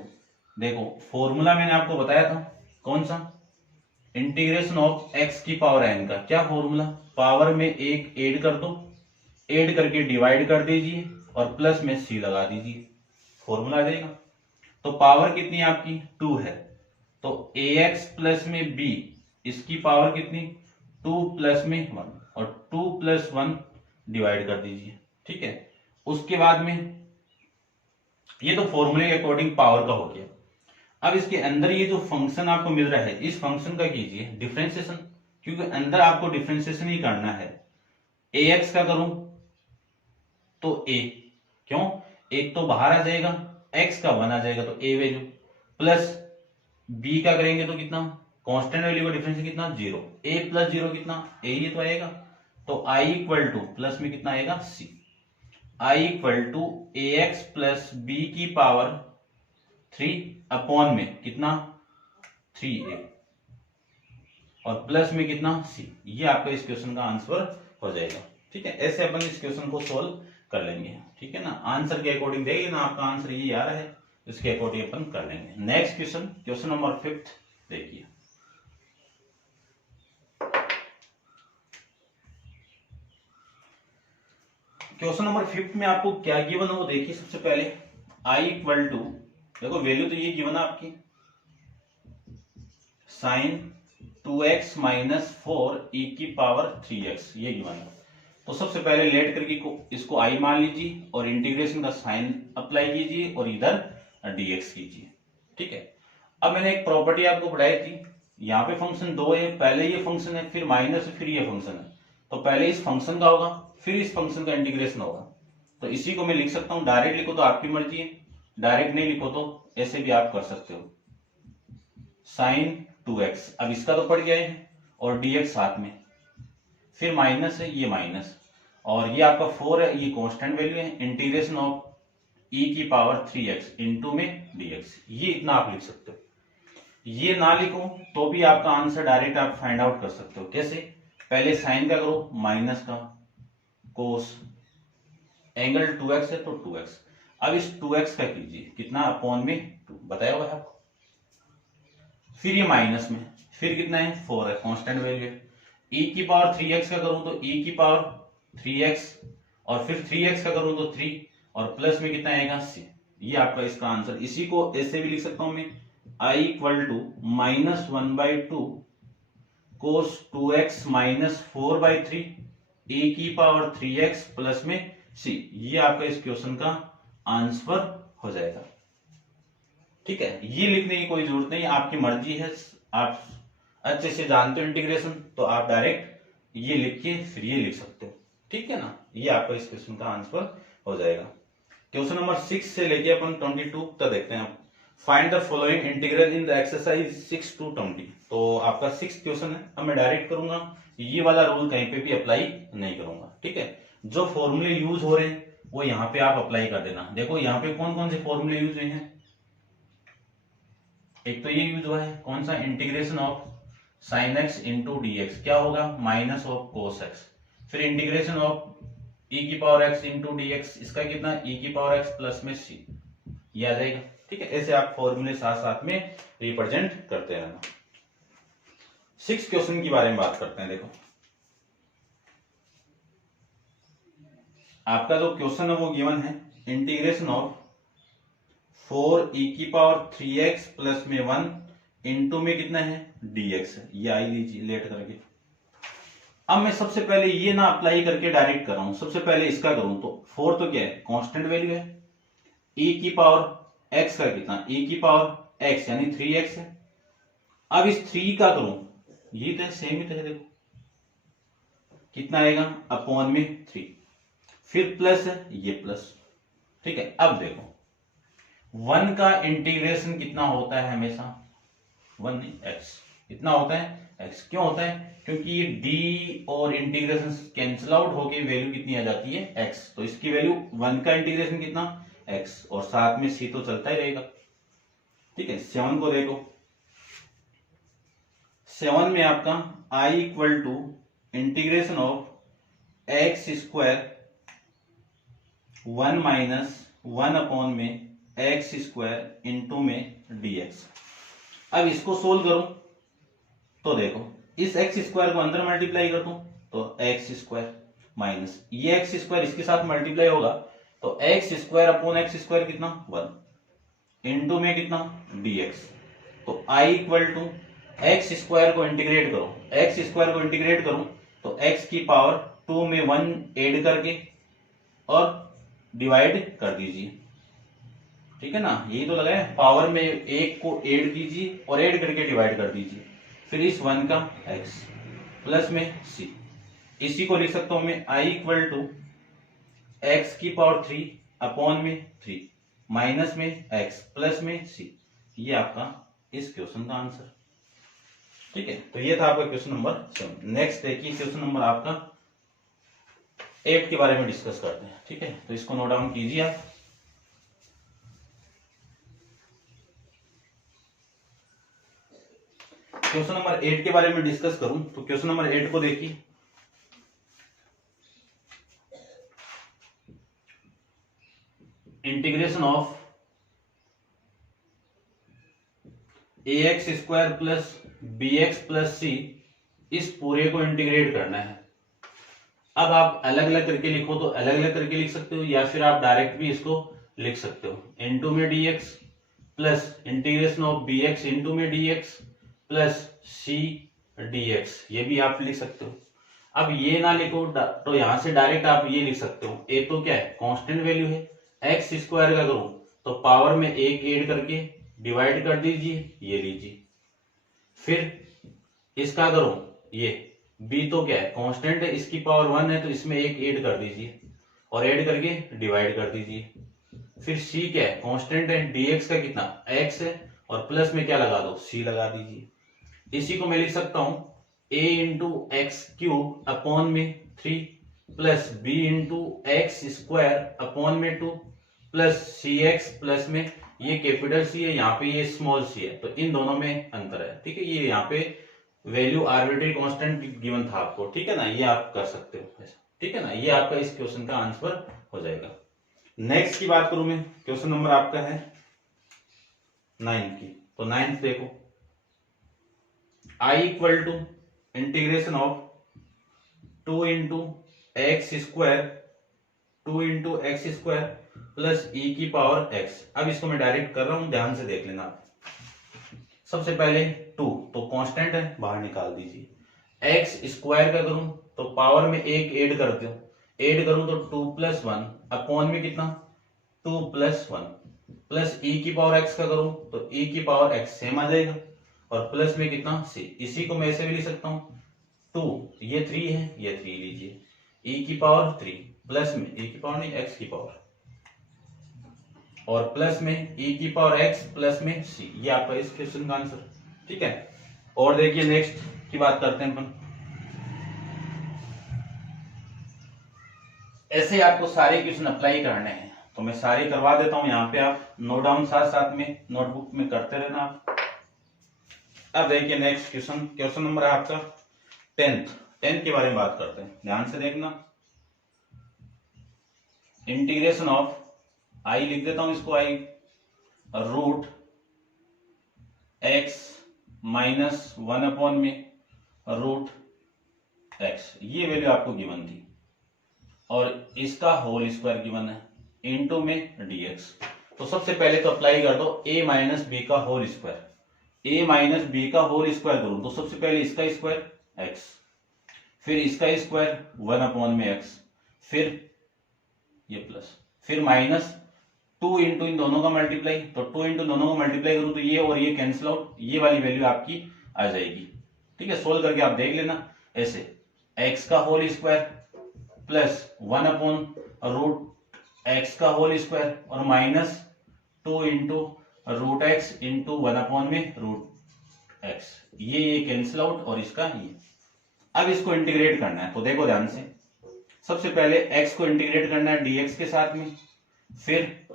देखो फॉर्मूला मैंने आपको बताया था कौन सा, इंटीग्रेशन ऑफ x की पावर n का क्या फॉर्मूला, पावर में एक ऐड कर दो, ऐड करके डिवाइड कर दीजिए और प्लस में c लगा दीजिए, फॉर्मूला आ जाएगा। तो पावर कितनी आपकी 2 है, तो ax प्लस में b, इसकी पावर कितनी 2 प्लस में 1 और 2 प्लस 1 डिवाइड कर दीजिए। ठीक है, उसके बाद में ये तो फॉर्मूले के अकॉर्डिंग पावर का हो गया। अब इसके अंदर ये जो फंक्शन आपको मिल रहा है इस फंक्शन का कीजिए डिफरेंशिएशन, क्योंकि अंदर आपको डिफरेंशिएशन ही करना है। ax का करूं तो a, क्यों, एक तो बाहर आ जाएगा, x का 1 आ जाएगा तो a वैल्यू, प्लस b का करेंगे तो कितना कांस्टेंट वैल्यू का डिफरेंस कितना 0, a प्लस 0 कितना a, ये तो आएगा। तो i इक्वल टू प्लस में कितना आएगा c, i equal to a x plus b की पावर 3 अपॉन में कितना 3a और प्लस में कितना c, ये आपका इस क्वेश्चन का आंसर हो जाएगा। ठीक है, ऐसे अपन इस क्वेश्चन को सोल्व कर लेंगे। ठीक है ना, आंसर के अकॉर्डिंग देखिए ना, आपका आंसर ये आ रहा है, इसके अकॉर्डिंग अपन कर लेंगे। नेक्स्ट क्वेश्चन, क्वेश्चन नंबर 5 देखिए। क्वेश्चन नंबर 5 में आपको क्या गिवन है वो देखिए। सबसे पहले i इक्वल टू, देखो वैल्यू तो ये गिवन है आपकी साइन 2x माइनस 4 e की पावर 3x, ये गिवन है। तो सबसे पहले लेट करके इसको i मान लीजिए और इंटीग्रेशन का साइन अप्लाई कीजिए और इधर dx कीजिए। ठीक है, अब मैंने एक प्रॉपर्टी आपको पढ़ाई थी, यहाँ पे फंक्शन 2 है, पहले ये फंक्शन है फिर माइनस फिर ये फंक्शन है, तो पहले इस फंक्शन का होगा फिर इस फंक्शन का इंटीग्रेशन होगा। तो इसी को मैं लिख सकता हूं, डायरेक्ट लिखो तो आपकी मर्जी है, डायरेक्ट नहीं लिखो तो ऐसे भी आप कर सकते हो, साइन 2x, अब इसका तो पड़ गया है और dx साथ में, फिर माइनस है ये माइनस और ये आपका 4 है, ये कांस्टेंट वैल्यू है, इंटीग्रेशन ऑफ e की पावर 3x इंटू में dx, ये इतना आप लिख सकते हो। ये ना लिखो तो भी आपका आंसर डायरेक्ट आप फाइंड आउट कर सकते हो। कैसे, पहले साइन का करो माइनस का, कोस एंगल 2x है तो 2x, अब इस 2x का कीजिए कितना अपॉन में 2, बताया हुआ है आपको, फिर ये माइनस में, फिर कितना है 4 है, कांस्टेंट वैल्यू है, e की पावर 3x का करूं तो e की पावर 3x और फिर 3x का करूं तो 3 और प्लस में कितना आएगा c, ये आपका इसका आंसर। इसी को ऐसे भी लिख सकता हूं मैं, i equal to minus 1/2 cos 2x minus 4/3 e की पावर 3x प्लस में c, ये आपका इस क्वेश्चन का आंसर हो जाएगा। ठीक है, ये लिखने की कोई जरूरत नहीं, आपकी मर्जी है, आप अच्छे से जानते हो इंटीग्रेशन तो आप डायरेक्ट ये लिख के फिर ये लिख सकते हो। ठीक है ना, ये आपका इस क्वेश्चन का आंसर हो जाएगा। क्वेश्चन नंबर 6 से लेके अपन 22 तक देखते हैं। Find the following integral in the exercise 6 to 20। तो आपका 6 क्वेश्चन है, अब मैं डायरेक्ट करूंगा, ये वाला रूल कहीं पे भी अप्लाई नहीं करूंगा। ठीक है, जो फॉर्मूले यूज हो रहे हैं वो यहाँ पे आप अप्लाई कर देना। देखो यहाँ पे कौन कौन से फॉर्मूले यूज हुए हैं, एक तो ये यूज हुआ है कौन सा, integration of sine x into D x, क्या होगा माइनस ऑफ कोस एक्स, फिर इंटीग्रेशन ऑफ e की power x into D x, इसका कितना e की पावर x प्लस में c, ये आ जाएगा। ठीक है, ऐसे आप फॉर्मूले साथ साथ में रिप्रेजेंट करते रहना। 6 क्वेश्चन की बारे में बात करते हैं। देखो आपका जो क्वेश्चन है वो गिवन है इंटीग्रेशन ऑफ 4e की पावर 3x प्लस में 1 इंटू में कितना है dx है, ये आई लीजिए लेट करके। अब मैं सबसे पहले ये ना अप्लाई करके डायरेक्ट कर रहा हूं, सबसे पहले इसका करूं तो 4 तो क्या है कांस्टेंट वैल्यू है, e की पावर x का कितना, e की पावर x यानी 3x है। अब इस 3 का करूं, ये तो सेम ही तो है, देखो कितना आएगा अपॉन में 3, फिर प्लस है ये प्लस, ठीक है। अब देखो 1 का इंटीग्रेशन कितना होता है हमेशा, 1 नहीं x, कितना होता है x, क्यों होता है, क्योंकि ये d और इंटीग्रेशन कैंसिल आउट होके वैल्यू कितनी आ जाती है x, तो इसकी वैल्यू 1 का इंटीग्रेशन कितना x और साथ में c तो चलता ही रहेगा, ठीक है। 7 को देखो, 7 में आपका i equal to integration of x square 1 minus 1 upon में एक्स स्क्वायर इंटू में dx। अब इसको सोल्व करूं तो देखो इस एक्स स्क्वायर को अंदर मल्टीप्लाई कर दूं तो एक्स स्क्वायर माइनस ये एक्स स्क्वायर इसके साथ मल्टीप्लाई होगा तो x square upon x square कितना 1 इंटू में कितना dx। तो i equal to x square को इंटीग्रेट करो, एक्स स्क्वायर को इंटीग्रेट करूं तो x की पावर 2 में 1 ऐड करके और डिवाइड कर दीजिए, ठीक है ना, यही तो लगा है, पावर में एक को ऐड कीजिए और ऐड करके डिवाइड कर दीजिए, फिर इस 1 का x प्लस में c, इसी को लिख सकता हूं मैं i इक्वल टू एक्स की पावर 3 अपॉन में 3 माइनस में x प्लस में c। ये आपका इस क्वेश्चन का आंसर, ठीक है। तो ये था आपका क्वेश्चन नंबर 7। नेक्स्ट देखिए क्वेश्चन नंबर आपका 8 के बारे में डिस्कस करते हैं, ठीक है। तो इसको नोट डाउन कीजिए आप। क्वेश्चन नंबर 8 के बारे में डिस्कस करूं तो क्वेश्चन नंबर 8 को देखिए, integration of ax square plus bx plus c, इस पूरे को इंटीग्रेट करना है। अब आप अलग अलग करके लिखो तो अलग अलग करके लिख सकते हो या फिर आप डायरेक्ट भी इसको लिख सकते हो, इंटू में dx plus integration of bx into में dx प्लस c dx, ये भी आप लिख सकते हो। अब ये ना लिखो तो यहां से डायरेक्ट आप ये लिख सकते हो, ए तो क्या है कांस्टेंट वैल्यू है, एक्स स्क्वायर का करूं तो पावर में एक ऐड करके डिवाइड कर दीजिए, ये लीजिए, फिर इसका करो ये b तो क्या है कांस्टेंट है, इसकी पावर 1 है तो इसमें एक ऐड कर दीजिए और ऐड करके डिवाइड कर दीजिए, फिर c क्या है कांस्टेंट है, dx का कितना x है और प्लस में क्या लगा दो c लगा दीजिए। इसी को मैं लिख सकता हूं a into x cube upon में 3 plus b into x square upon में 2 प्लस सी एक्स प्लस में ये कैपिटल सी है, यहाँ पे ये स्मॉल सी है, तो इन दोनों में अंतर है, ठीक है। ये यहाँ पे वैल्यू आर्बिट्री कांस्टेंट गिवन था आपको, ठीक है ना, ये आप कर सकते हो ऐसा, ठीक है ना। ये आपका इस क्वेश्चन का आंसर हो जाएगा। नेक्स्ट की बात करूं मैं, क्वेश्चन नंबर आपका है 9 की, तो 9 देखो, i equal to integration of 2 into x square 2 into x square plus e की पावर x। अब इसको मैं डायरेक्ट कर रहा हूं, ध्यान से देख लेना। सबसे पहले 2 तो कांस्टेंट है, बाहर निकाल दीजिए। एक्स स्क्वायर का करूं तो पावर में एक ऐड करते हो, ऐड करूं तो 2 प्लस 1 अपॉन में कितना 2 प्लस 1 प्लस ई की पावर x का करूं तो ई की पावर x सेम आ जाएगा और प्लस में कितना c। इसी को मैं ऐसे भी लिख सकता हूं 2 ये 3 है, ये 3 लीजिए, e की पावर 3 प्लस में e की पावर नहीं x की पावर और प्लस में e की पावर x प्लस में c। ये आपका इस क्वेश्चन का आंसर, ठीक है। और देखिए नेक्स्ट की बात करते हैं अपन। ऐसे आपको सारे क्वेश्चन अप्लाई करने हैं तो मैं सारे करवा देता हूं, यहाँ पे आप नोट डाउन साथ साथ में नोटबुक में करते रहना आप। अब देखिए नेक्स्ट क्वेश्चन, क्वेश्चन नंबर है आपका 10 के बारे में बात करते हैं, ध्यान से देखना। इंटीग्रेशन ऑफ i लिख देता हूं इसको, i root x minus 1 upon में रूट x, ये वैल्यू आपको गिवन थी और इसका होल स्क्वायर गिवन है इनटू में dx। तो सबसे पहले तो अप्लाई कर दो a माइनस बी का whole square, a minus b का होल स्क्वायर करूं तो सबसे पहले इसका स्क्वायर x, फिर इसका स्क्वायर 1 अपॉन में x, फिर ये प्लस, फिर माइनस 2 इंटू इन दोनों का मल्टीप्लाई, तो 2 इंटू दोनों का मल्टीप्लाई करूं तो ये और ये कैंसिल आउट, ये वाली वैल्यू आपकी आ जाएगी। ठीक है, सोल्व करके आप देख लेना। ऐसे x का whole square plus 1 upon root x का होल स्क्वायर और minus 2 into root x into 1 upon में रूट एक्स, ये कैंसिल आउट और इसका ये। अब इसको इंटीग्रेट करना है, तो देखो ध्यान से, सबसे पहले x को इंटीग्रेट करना है dx के साथ में, फिर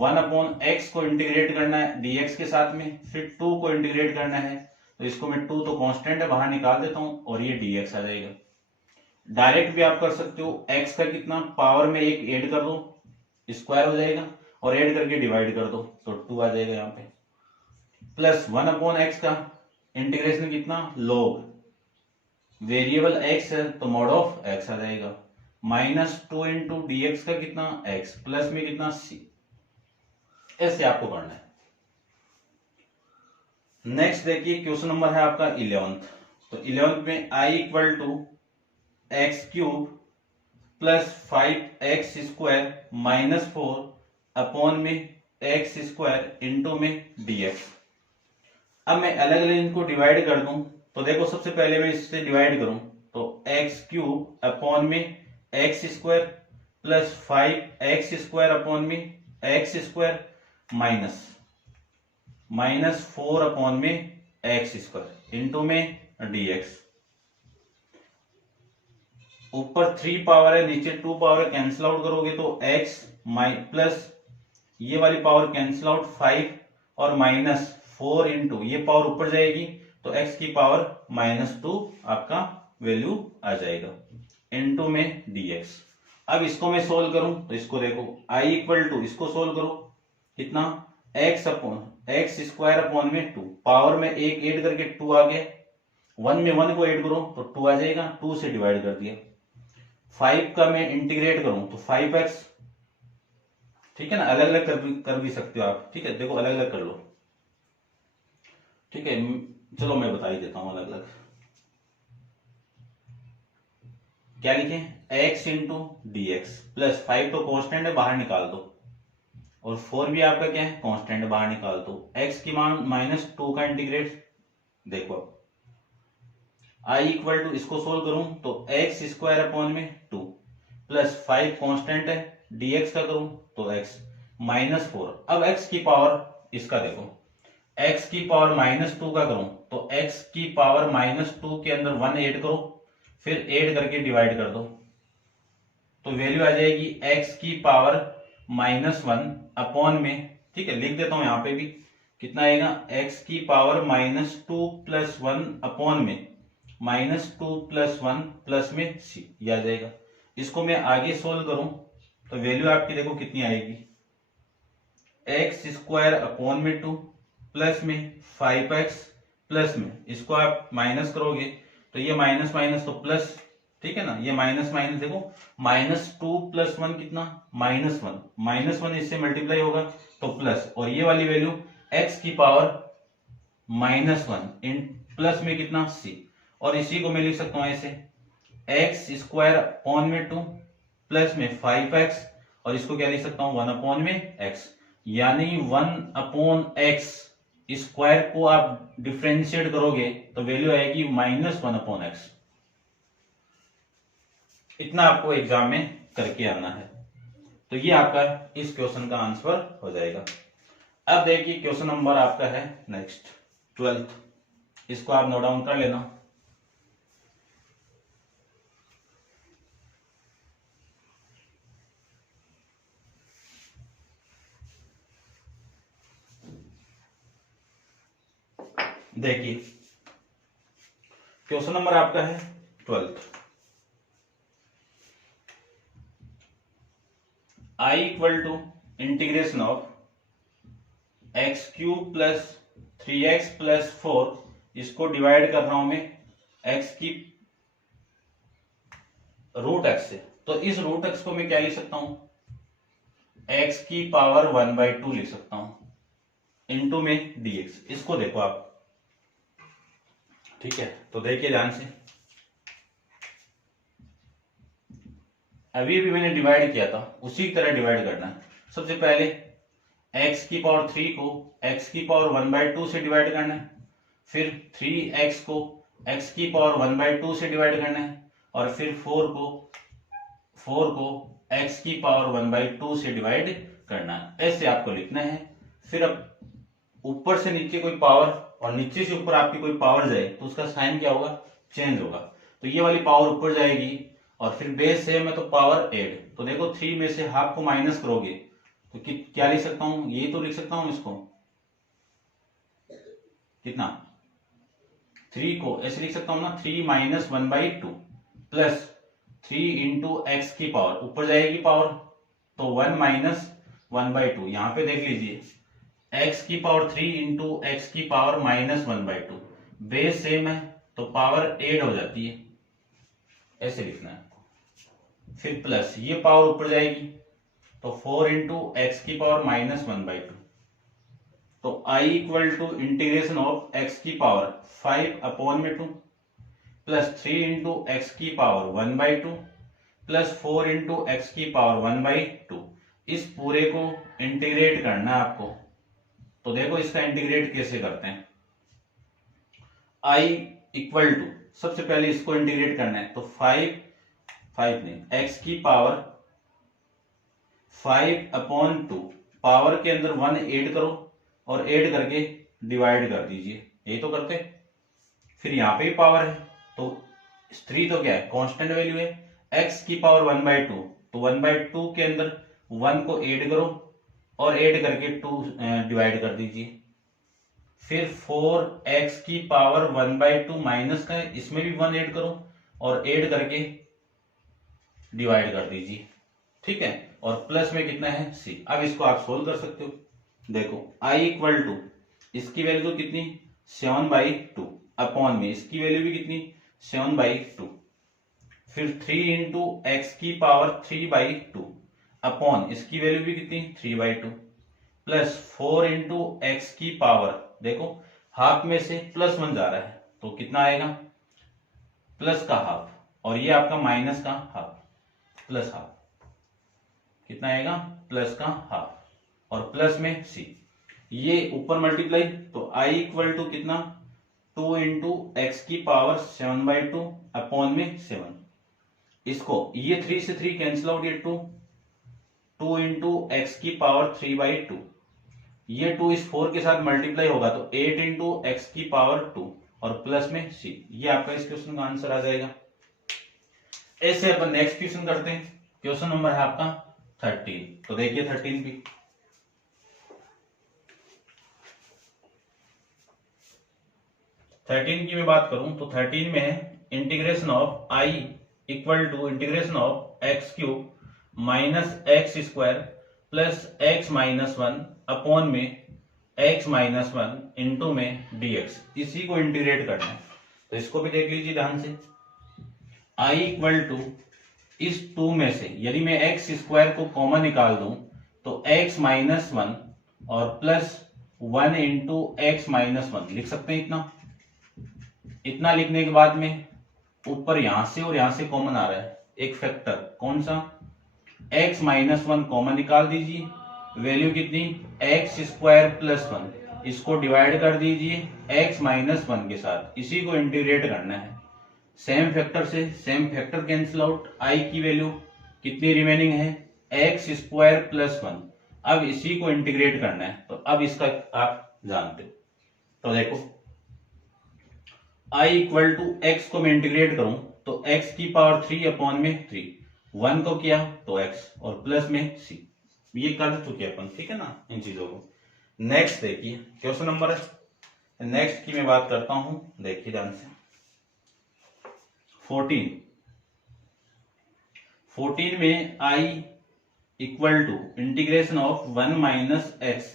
1 अपॉन एक्स को इंटीग्रेट करना है dx के साथ में, फिर 2 को इंटीग्रेट करना है, तो इसको मैं 2 तो कांस्टेंट है बाहर निकाल देता हूं और ये dx आ जाएगा। डायरेक्ट भी आप कर सकते हो, x का कितना पावर में एक ऐड कर दो, स्क्वायर हो जाएगा, और ऐड करके डिवाइड कर दो तो 2 आ जाएगा यहाँ पे, प्लस 1 अपॉन एक्स का इंटीग्रेशन कितना log, वेरिएबल x है तो मॉड ऑफ x आ जाएगा, माइनस 2 इंटू डी एक्स का कितना x, प्लस में कितना c। ऐसे आपको करना है। नेक्स्ट देखिए क्वेश्चन नंबर है आपका 11th। तो 11th में i equal to x cube plus 5x square minus 4 upon में एक्स स्क्वायर इंटू में dx। अब मैं अलग अलग इनको डिवाइड कर दूं, तो देखो सबसे पहले मैं इससे डिवाइड करूं तो एक्स क्यूब अपॉन में x square plus 5x square upon में एक्स स्क्वायर माइनस 4 अपॉन में एक्स स्क्वायर इंटू में dx। ऊपर 3 पावर है, नीचे 2 पावर है, कैंसिल आउट करोगे तो x प्लस ये वाली पावर कैंसिल आउट 5 और माइनस 4 इंटू ये पावर ऊपर जाएगी तो x की पावर -2 आपका वैल्यू आ जाएगा इंटू में dx। अब इसको मैं सोल्व करूं तो इसको देखो i इक्वल टू, इसको सोल्व करो कितना x upon x square upon में 2, पावर में एक ऐड करके 2 आ गया, 1 में 1 को ऐड करो तो 2 आ जाएगा, 2 से डिवाइड कर दिया। 5 का मैं इंटीग्रेट करूं तो 5x, ठीक है ना, अलग अलग कर भी सकते हो आप, ठीक है, देखो अलग अलग कर लो, ठीक है, चलो मैं बता ही देता हूं अलग अलग। क्या लिखे, x into D x plus 5 तो कांस्टेंट है बाहर निकाल दो, और 4 भी आपका क्या है कांस्टेंट है बाहर निकाल दो, x की मान -2 का इंटीग्रेट, देखो i इक्वल टू, इसको सोल्व करूं तो एक्स स्क्वायर अपॉन में 2 प्लस 5 कांस्टेंट है, dx का करूं तो x -4। अब x की पावर, इसका देखो x की पावर -2 का करूं तो x की पावर -2 के अंदर 1 ऐड करो, फिर ऐड करके डिवाइड कर दो तो वैल्यू आ जाएगी x की पावर -1 अपॉन में, ठीक है, लिख देता हूं यहां पे भी, कितना आएगा x की पावर -2 प्लस 1 अपॉन में -2 प्लस 1 प्लस में c, ये आ जाएगा। इसको मैं आगे सोल्व करूं तो वैल्यू आपकी देखो कितनी आएगी, एक्स स्क्वायर अपॉन में 2 प्लस में 5x प्लस में, इसको आप माइनस करोगे तो ये माइनस माइनस तो प्लस, ठीक है ना, ये माइनस माइनस देखो -2 प्लस 1 कितना -1 इससे मल्टीप्लाई होगा तो प्लस, और ये वाली वैल्यू x की पावर -1 इन प्लस में कितना c, और इसी को मैं लिख सकता हूं ऐसे एक्स स्क्वायर अपॉन में 2 प्लस में 5x, और इसको क्या लिख सकता हूं 1 अपॉन में x, यानी 1 अपॉन x स्क्वायर को आप डिफरेंशिएट करोगे तो वैल्यू आएगी -1 अपॉन x। इतना आपको एग्जाम में करके आना है, तो ये आपका इस क्वेश्चन का आंसर हो जाएगा। अब देखिए क्वेश्चन नंबर आपका है नेक्स्ट 12th, इसको आप नोट डाउन कर लेना। देखिए क्वेश्चन नंबर आपका है 12th, i equal to integration of x cube plus 3x plus 4, इसको डिवाइड कर रहा हूं मैं x की रूट x से, तो इस रूट x को मैं क्या लिख सकता हूं x की पावर 1/2 लिख सकता हूं इंटू में dx। इसको देखो आप, ठीक है, तो देखिए ध्यान से, अभी भी मैंने डिवाइड किया था उसी की तरह डिवाइड करना है। सबसे पहले x की पावर 3 को x की पावर 1/2 से डिवाइड करना है, फिर 3x को x की पावर 1/2 से डिवाइड करना है, और फिर 4 को x की पावर 1/2 से डिवाइड करना है। ऐसे आपको लिखना है। फिर अब ऊपर से नीचे कोई पावर और नीचे से ऊपर आपकी कोई पावर जाए तो उसका साइन क्या होगा, चेंज होगा। तो ये वाली पावर ऊपर जाएगी और फिर बेस सेम है तो पावर ऐड। तो देखो 3 में से हाफ को माइनस करोगे तो क्या लिख सकता हूं, ये तो लिख सकता हूं इसको कितना 3 को ऐसे लिख सकता हूं ना, 3 माइनस 1/2 प्लस 3 इंटू एक्स की पावर, ऊपर जाएगी पावर तो 1 माइनस 1/2। यहां पे देख लीजिए x की पावर 3 इंटू एक्स की पावर माइनस 1/2, बेस सेम है तो पावर ऐड हो जाती है, ऐसे लिखना है। फिर प्लस ये पावर ऊपर जाएगी तो 4 इंटू एक्स की पावर माइनस 1/2। तो I equal to integration of x की पावर 5/2 प्लस 3 इंटू एक्स की पावर 1/2 प्लस 4 इंटू एक्स की पावर 1/2। इस पूरे को इंटीग्रेट करना है आपको। तो देखो इसका इंटीग्रेट कैसे करते हैं। I इक्वल टू, सबसे पहले इसको इंटीग्रेट करना है तो 5 नहीं, x की पावर 5/2, पावर के अंदर 1 ऐड करो और ऐड करके डिवाइड कर दीजिए, यही तो करते। फिर यहाँ पे भी पावर है तो 3 तो क्या है, कांस्टेंट वैल्यू है। x की पावर 1/2 तो 1/2 के अंदर 1 को ऐड करो और ऐड करके 2 डिवाइड कर दीजिए। फिर 4x की पावर 1/2 माइनस का है, इसमें भी 1 ऐड करो और ऐड करके डिवाइड कर दीजिए, ठीक है। और प्लस में कितना है c। अब इसको आप सोल्व कर सकते हो। देखो I इक्वल टू, इसकी वैल्यू तो कितनी 7/2 अपॉन में इसकी वैल्यू भी कितनी 7/2, फिर 3 इंटू एक्स की पावर 3/2 अपॉन इसकी वैल्यू भी कितनी 3/2 प्लस 4 इंटू एक्स की पावर, देखो हाफ में से प्लस 1 जा रहा है तो कितना आएगा प्लस का हाफ, और ये आपका माइनस का हाफ, प्लस हाफ कितना आएगा प्लस का हाफ, और प्लस में c, ये ऊपर मल्टीप्लाई तो I इक्वल टू कितना 2 इंटू एक्स की पावर 7/2 अपॉन में 7। इसको ये 3 से 3 कैंसिल आउट, ये 2 इंटू एक्स की पावर 3/2, ये 2 इस 4 के साथ मल्टीप्लाई होगा तो 8 इंटू एक्स की पावर 2 और प्लस में c। ये आपका इस क्वेश्चन का आंसर आ जाएगा। ऐसे अपन नेक्स्ट क्वेश्चन करते हैं। क्वेश्चन नंबर है आपका 13। तो देखिए 13 भी, की मैं बात करूं तो 13 में है integration of I equal to integration of x cube minus x square plus x minus 1 upon में x माइनस 1 इंटू में dx, इसी को इंटीग्रेट करना है। तो इसको भी देख लीजिए ध्यान से। I इक्वल टू इस 2 में से यदि मैं एक्स स्क्वायर को कॉमन निकाल दूं तो x माइनस 1 और प्लस 1 इंटू एक्स माइनस 1 लिख सकते हैं। इतना लिखने के बाद में ऊपर यहां से और यहां से कॉमन आ रहा है एक फैक्टर, कौन सा x माइनस 1 कॉमन निकाल दीजिए, वैल्यू कितनी एक्स स्क्वायर प्लस 1, इसको डिवाइड कर दीजिए x माइनस 1 के साथ, इसी को इंटीग्रेट करना है। सेम फैक्टर से same factor cancel out, I की वैल्यू कितनी रिमेनिंग है एक्स स्क्वायर प्लस 1। अब इसी को इंटीग्रेट करना है तो अब इसका आप जानते हो। तो देखो I इक्वल टू एक्स को मैं इंटीग्रेट करूं तो x की पावर 3 अपॉन में 3, 1 को किया तो x और प्लस में c, ये कर चुके अपन, ठीक है ना इन चीजों को। नेक्स्ट देखिए क्वेश्चन नंबर नेक्स्ट की मैं बात करता हूं, देखिए ध्यान से 14 में I equal to integration of 1 minus x,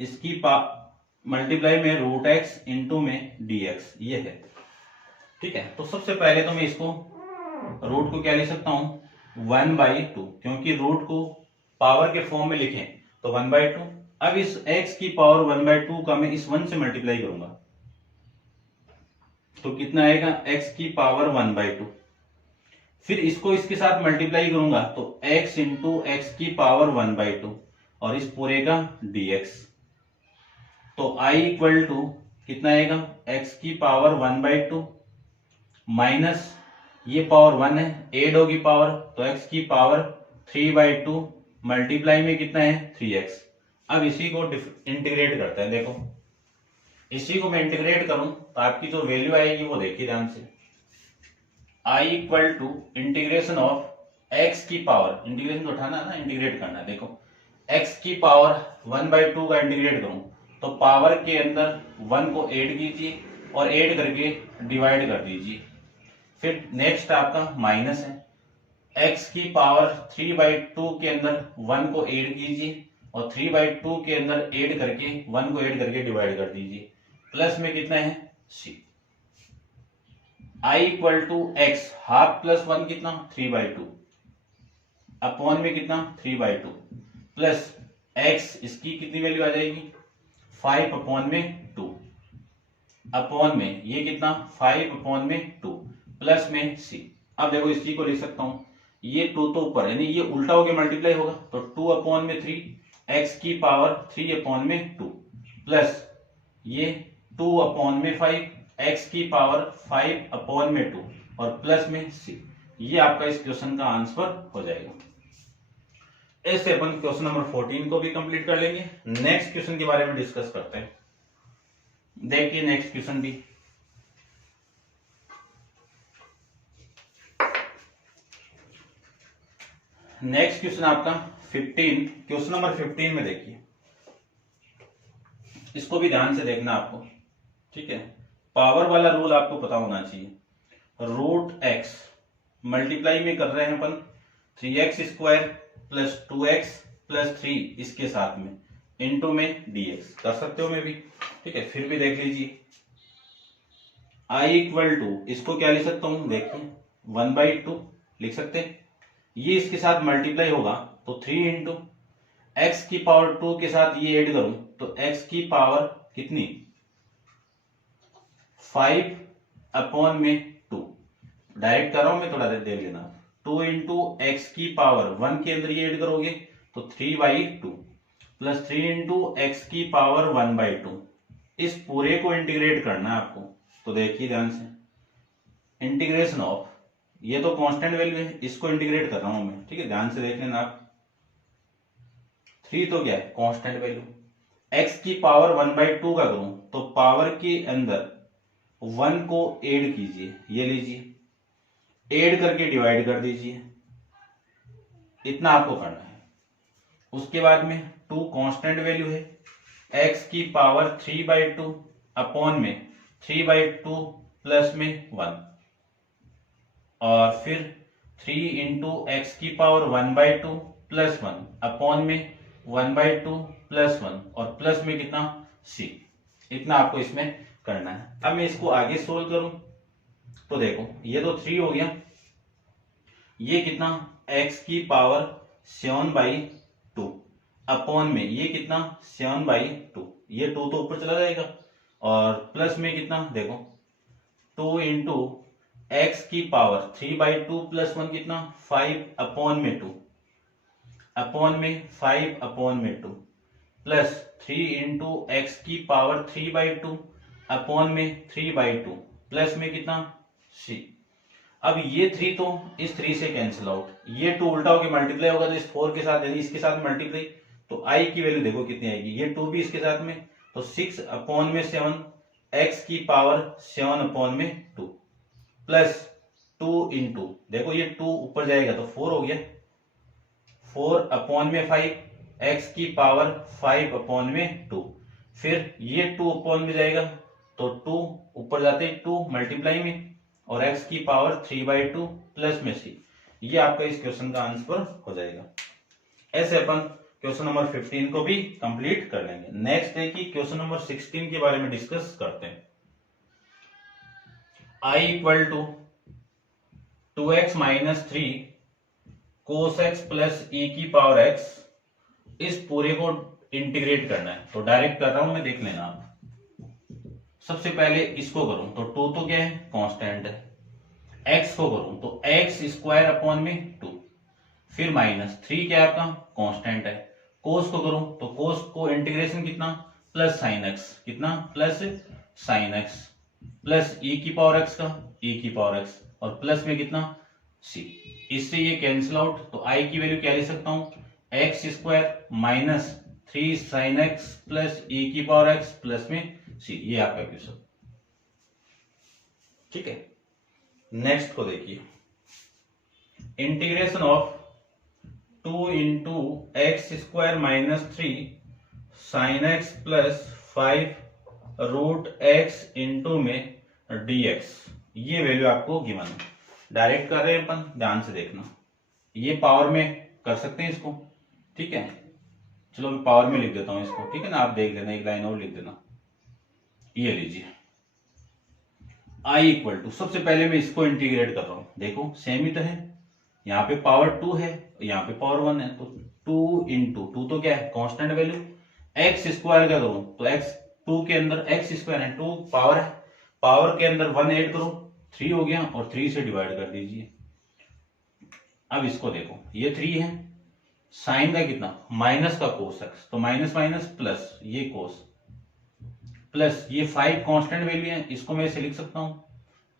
इसकी मल्टीप्लाई में रूट एक्स इंटू में dx, ये है, ठीक है। तो सबसे पहले तो मैं इसको रूट को क्या लिख सकता हूं 1/2, क्योंकि रूट को पावर के फॉर्म में लिखें तो 1/2। अब इस x की पावर 1/2 का मैं इस 1 से मल्टीप्लाई करूंगा तो कितना आएगा x की पावर 1/2, फिर इसको इसके साथ मल्टीप्लाई करूंगा तो x इंटू एक्स की पावर 1/2, और इस पूरे का dx। तो I इक्वल टू कितना आएगा, x की पावर 1/2 माइनस ये पावर 1 है, ऐड होगी पावर तो x की पावर 3/2 मल्टीप्लाई में कितना है 3x। अब इसी को इंटीग्रेट करते हैं। देखो इसी को मैं इंटीग्रेट करूं तो आपकी जो वैल्यू आएगी वो देखिए ध्यान से, I equal to integration of x की पावर, इंटीग्रेशन उठाना है ना, इंटीग्रेट करना है। देखो x की पावर 1/2 का इंटीग्रेट करूं तो पावर के अंदर 1 को ऐड कीजिए और ऐड करके डिवाइड कर दीजिए। फिर नेक्स्ट आपका माइनस है, x की पावर 3/2 के अंदर 1 को ऐड कीजिए और 3/2 के अंदर ऐड करके 1 को ऐड करके डिवाइड कर दीजिए। प्लस में कितना है c। I equal to x, half plus 1 कितना 3/2 अपॉन में कितना 3/2 प्लस x, इसकी कितनी वैल्यू आ जाएगी 5 अपॉन में 2 अपॉन में ये कितना 5 अपॉन में 2 प्लस में c। अब देखो इसी को लिख सकता हूं, ये 2 तो ऊपर यानी ये उल्टा होके मल्टीप्लाई होगा तो 2 अपॉन में 3 x की पावर 3 अपॉन में 2 प्लस ये 2 अपॉन में 5 x की पावर 5 अपॉन में 2 और प्लस में c। ये आपका इस क्वेश्चन का आंसर हो जाएगा। ऐसे अपन क्वेश्चन नंबर 14 को भी कंप्लीट कर लेंगे। नेक्स्ट क्वेश्चन के बारे में डिस्कस करते हैं। देखिए नेक्स्ट क्वेश्चन भी, नेक्स्ट क्वेश्चन आपका 15, क्वेश्चन नंबर 15 में देखिए, इसको भी ध्यान से देखना आपको, ठीक है। पावर वाला रूल आपको पता होना चाहिए। √x मल्टीप्लाई में कर रहे हैं अपन 3x² प्लस 2x प्लस 3 इसके साथ में इंटू में dx कर सकते हो मैं भी, ठीक है। फिर भी देख लीजिए I इक्वल टू, इसको क्या लिख सकता हूं देखिए 1/2 लिख सकते हैं। ये इसके साथ मल्टीप्लाई होगा तो 3 इंटू एक्स की पावर 2 के साथ ये ऐड करूं तो x की पावर कितनी 5 अपॉन में 2, डायरेक्ट कर रहा हूं मैं, थोड़ा देर देख लेना। 2 इंटू एक्स की पावर 1 के अंदर ये ऐड करोगे तो 3/2 प्लस 3 इंटू एक्स की पावर 1/2। इस पूरे को इंटीग्रेट करना है आपको। तो देखिए ध्यान से, इंटीग्रेशन ऑफ, ये तो कांस्टेंट वैल्यू है, इसको इंटीग्रेट कर रहा हूं मैं, ठीक है। ध्यान से देख लेना आप। 3 तो क्या है कांस्टेंट वैल्यू, x की पावर 1/2 का करूं तो पावर के अंदर 1 को ऐड कीजिए, ये लीजिए, ऐड करके डिवाइड कर दीजिए, इतना आपको करना है। उसके बाद में 2 कांस्टेंट वैल्यू है, x की पावर 3/2 अपॉन में 3/2 प्लस में 1 और फिर 3 इंटू एक्स की पावर 1/2 प्लस 1 अपॉन में 1/2 प्लस 1 और प्लस में कितना c। इतना आपको इसमें करना है। अब मैं इसको आगे सोल्व करूं तो देखो ये तो 3 हो गया, ये कितना x की पावर 7/2 अपॉन में ये कितना 7/2, ये 2 तो ऊपर चला जाएगा और प्लस में कितना देखो 2 इंटू एक्स की पावर 3/2 प्लस 1 कितना 5 अपॉन में 2 अपॉन में 5 अपॉन में 2 प्लस 3 इंटू एक्स की पावर 3/2 अपॉन में 3/2 प्लस में कितना c। अब ये 3 तो इस 3 से कैंसिल आउट, ये 2 उल्टा होकर मल्टीप्लाई होगा तो इस 4 के साथ यानी इसके साथ मल्टीप्लाई, तो i की वैल्यू देखो कितनी आएगी, ये 2 भी इसके साथ में तो 6 अपॉन में 7 एक्स की पावर 7 अपॉन में 2 प्लस 2 इंटू देखो ये 2 ऊपर जाएगा तो 4 हो गया, 4 अपॉन में 5 एक्स की पावर 5 अपॉन में 2, फिर ये 2 अपॉन में जाएगा तो 2 ऊपर जाते 2 मल्टीप्लाई में और x की पावर 3/2 प्लस में c। ये आपका इस क्वेश्चन का आंसर हो जाएगा। ऐसे अपन क्वेश्चन नंबर 15 को भी कंप्लीट कर लेंगे। नेक्स्ट देखिए क्वेश्चन नंबर 16 के बारे में डिस्कस करते हैं। I equal to 2x minus 3 cos x plus e की पावर x, इस पूरे को इंटीग्रेट करना है तो डायरेक्ट कर रहा हूं मैं, देख लेना आप। सबसे पहले इसको करूं तो 2 तो क्या है कांस्टेंट है, x को करूं तो x स्क्वायर अपॉन में 2, फिर माइनस 3 क्या है आपका कांस्टेंट है, कोस को करूं तो कोस को इंटीग्रेशन कितना प्लस साइन एक्स, कितना plus sign x plus e की पावर एक्स का ई की पावर एक्स और प्लस में कितना सी। इससे ये कैंसिल आउट, तो आई की वैल्यू क्या ले सकता हूं x square minus 3 sine x plus e की पावर एक्स प्लस में सी, ये आपका क्वेश्चन। ठीक है, नेक्स्ट को देखिए, integration of 2 into x square minus 3 sine x plus 5 root x into में dx, ये वैल्यू आपको गिवन है। डायरेक्ट कर रहे हैं अपन, ध्यान से देखना, ये पावर में कर सकते हैं इसको। ठीक है, चलो मैं पावर में लिख देता हूं इसको, ठीक है ना, आप देख लेना, एक लाइन और लिख देना। ये लीजिए i इक्वल टू, सबसे पहले मैं इसको इंटीग्रेट कर रहा हूं, देखो सेम ही तो है, यहाँ पे पावर 2 है, यहाँ पे पावर 1 है, तो 2 इंटू 2 तो क्या है कांस्टेंट वैल्यू, एक्स स्क्वायर क्या करूं तो एक्स 2 के अंदर एक्स स्क्वायर है, 2 पावर है, पावर के अंदर 1 ऐड करो 3 हो गया और 3 से डिवाइड कर दीजिए। अब इसको देखो, ये 3 है, साइन का कितना माइनस का कोस एक्स, तो माइनस माइनस प्लस ये कोस प्लस ये 5 कांस्टेंट वैल्यू है, इसको मैं ऐसे लिख सकता हूं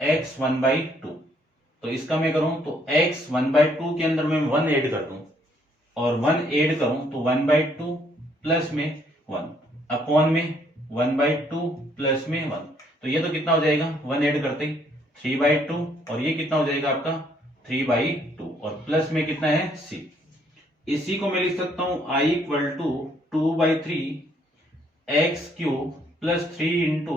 x 1/2, तो इसका मैं करूं तो x 1/2 के अंदर मैं 1 ऐड कर दूं और 1 ऐड करूं तो 1/2 प्लस में 1 अपॉन में 1/2 प्लस में 1, तो ये तो कितना हो जाएगा 1 ऐड करते ही 3/2 और ये कितना हो जाएगा आपका 3/2 और प्लस में कितना है c। इसी को मैं लिख सकता हूं i equal to 2/3 x cube plus 3 into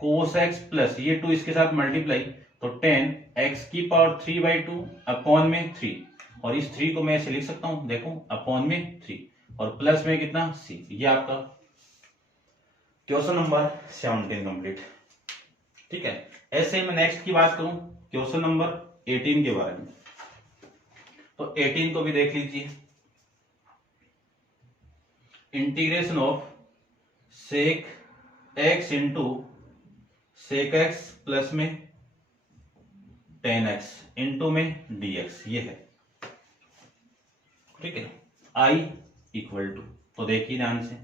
cos x plus ये 2 इसके साथ मल्टीप्लाई, तो 10 एक्स की पावर 3/2 अपॉन में 3 और इस 3 को मैं ऐसे लिख सकता हूं, देखो अपॉन में 3 और प्लस में कितना c। ये आपका क्वेश्चन नंबर 17 कंप्लीट। ठीक है, ऐसे ही मैं नेक्स्ट की बात करूं क्वेश्चन नंबर 18 के बारे में, तो 18 को भी देख लीजिए, integration of sec x into sec x plus में 10x इंटू में dx, ये है। ठीक है, i इक्वल टू, तो देखिए ध्यान से,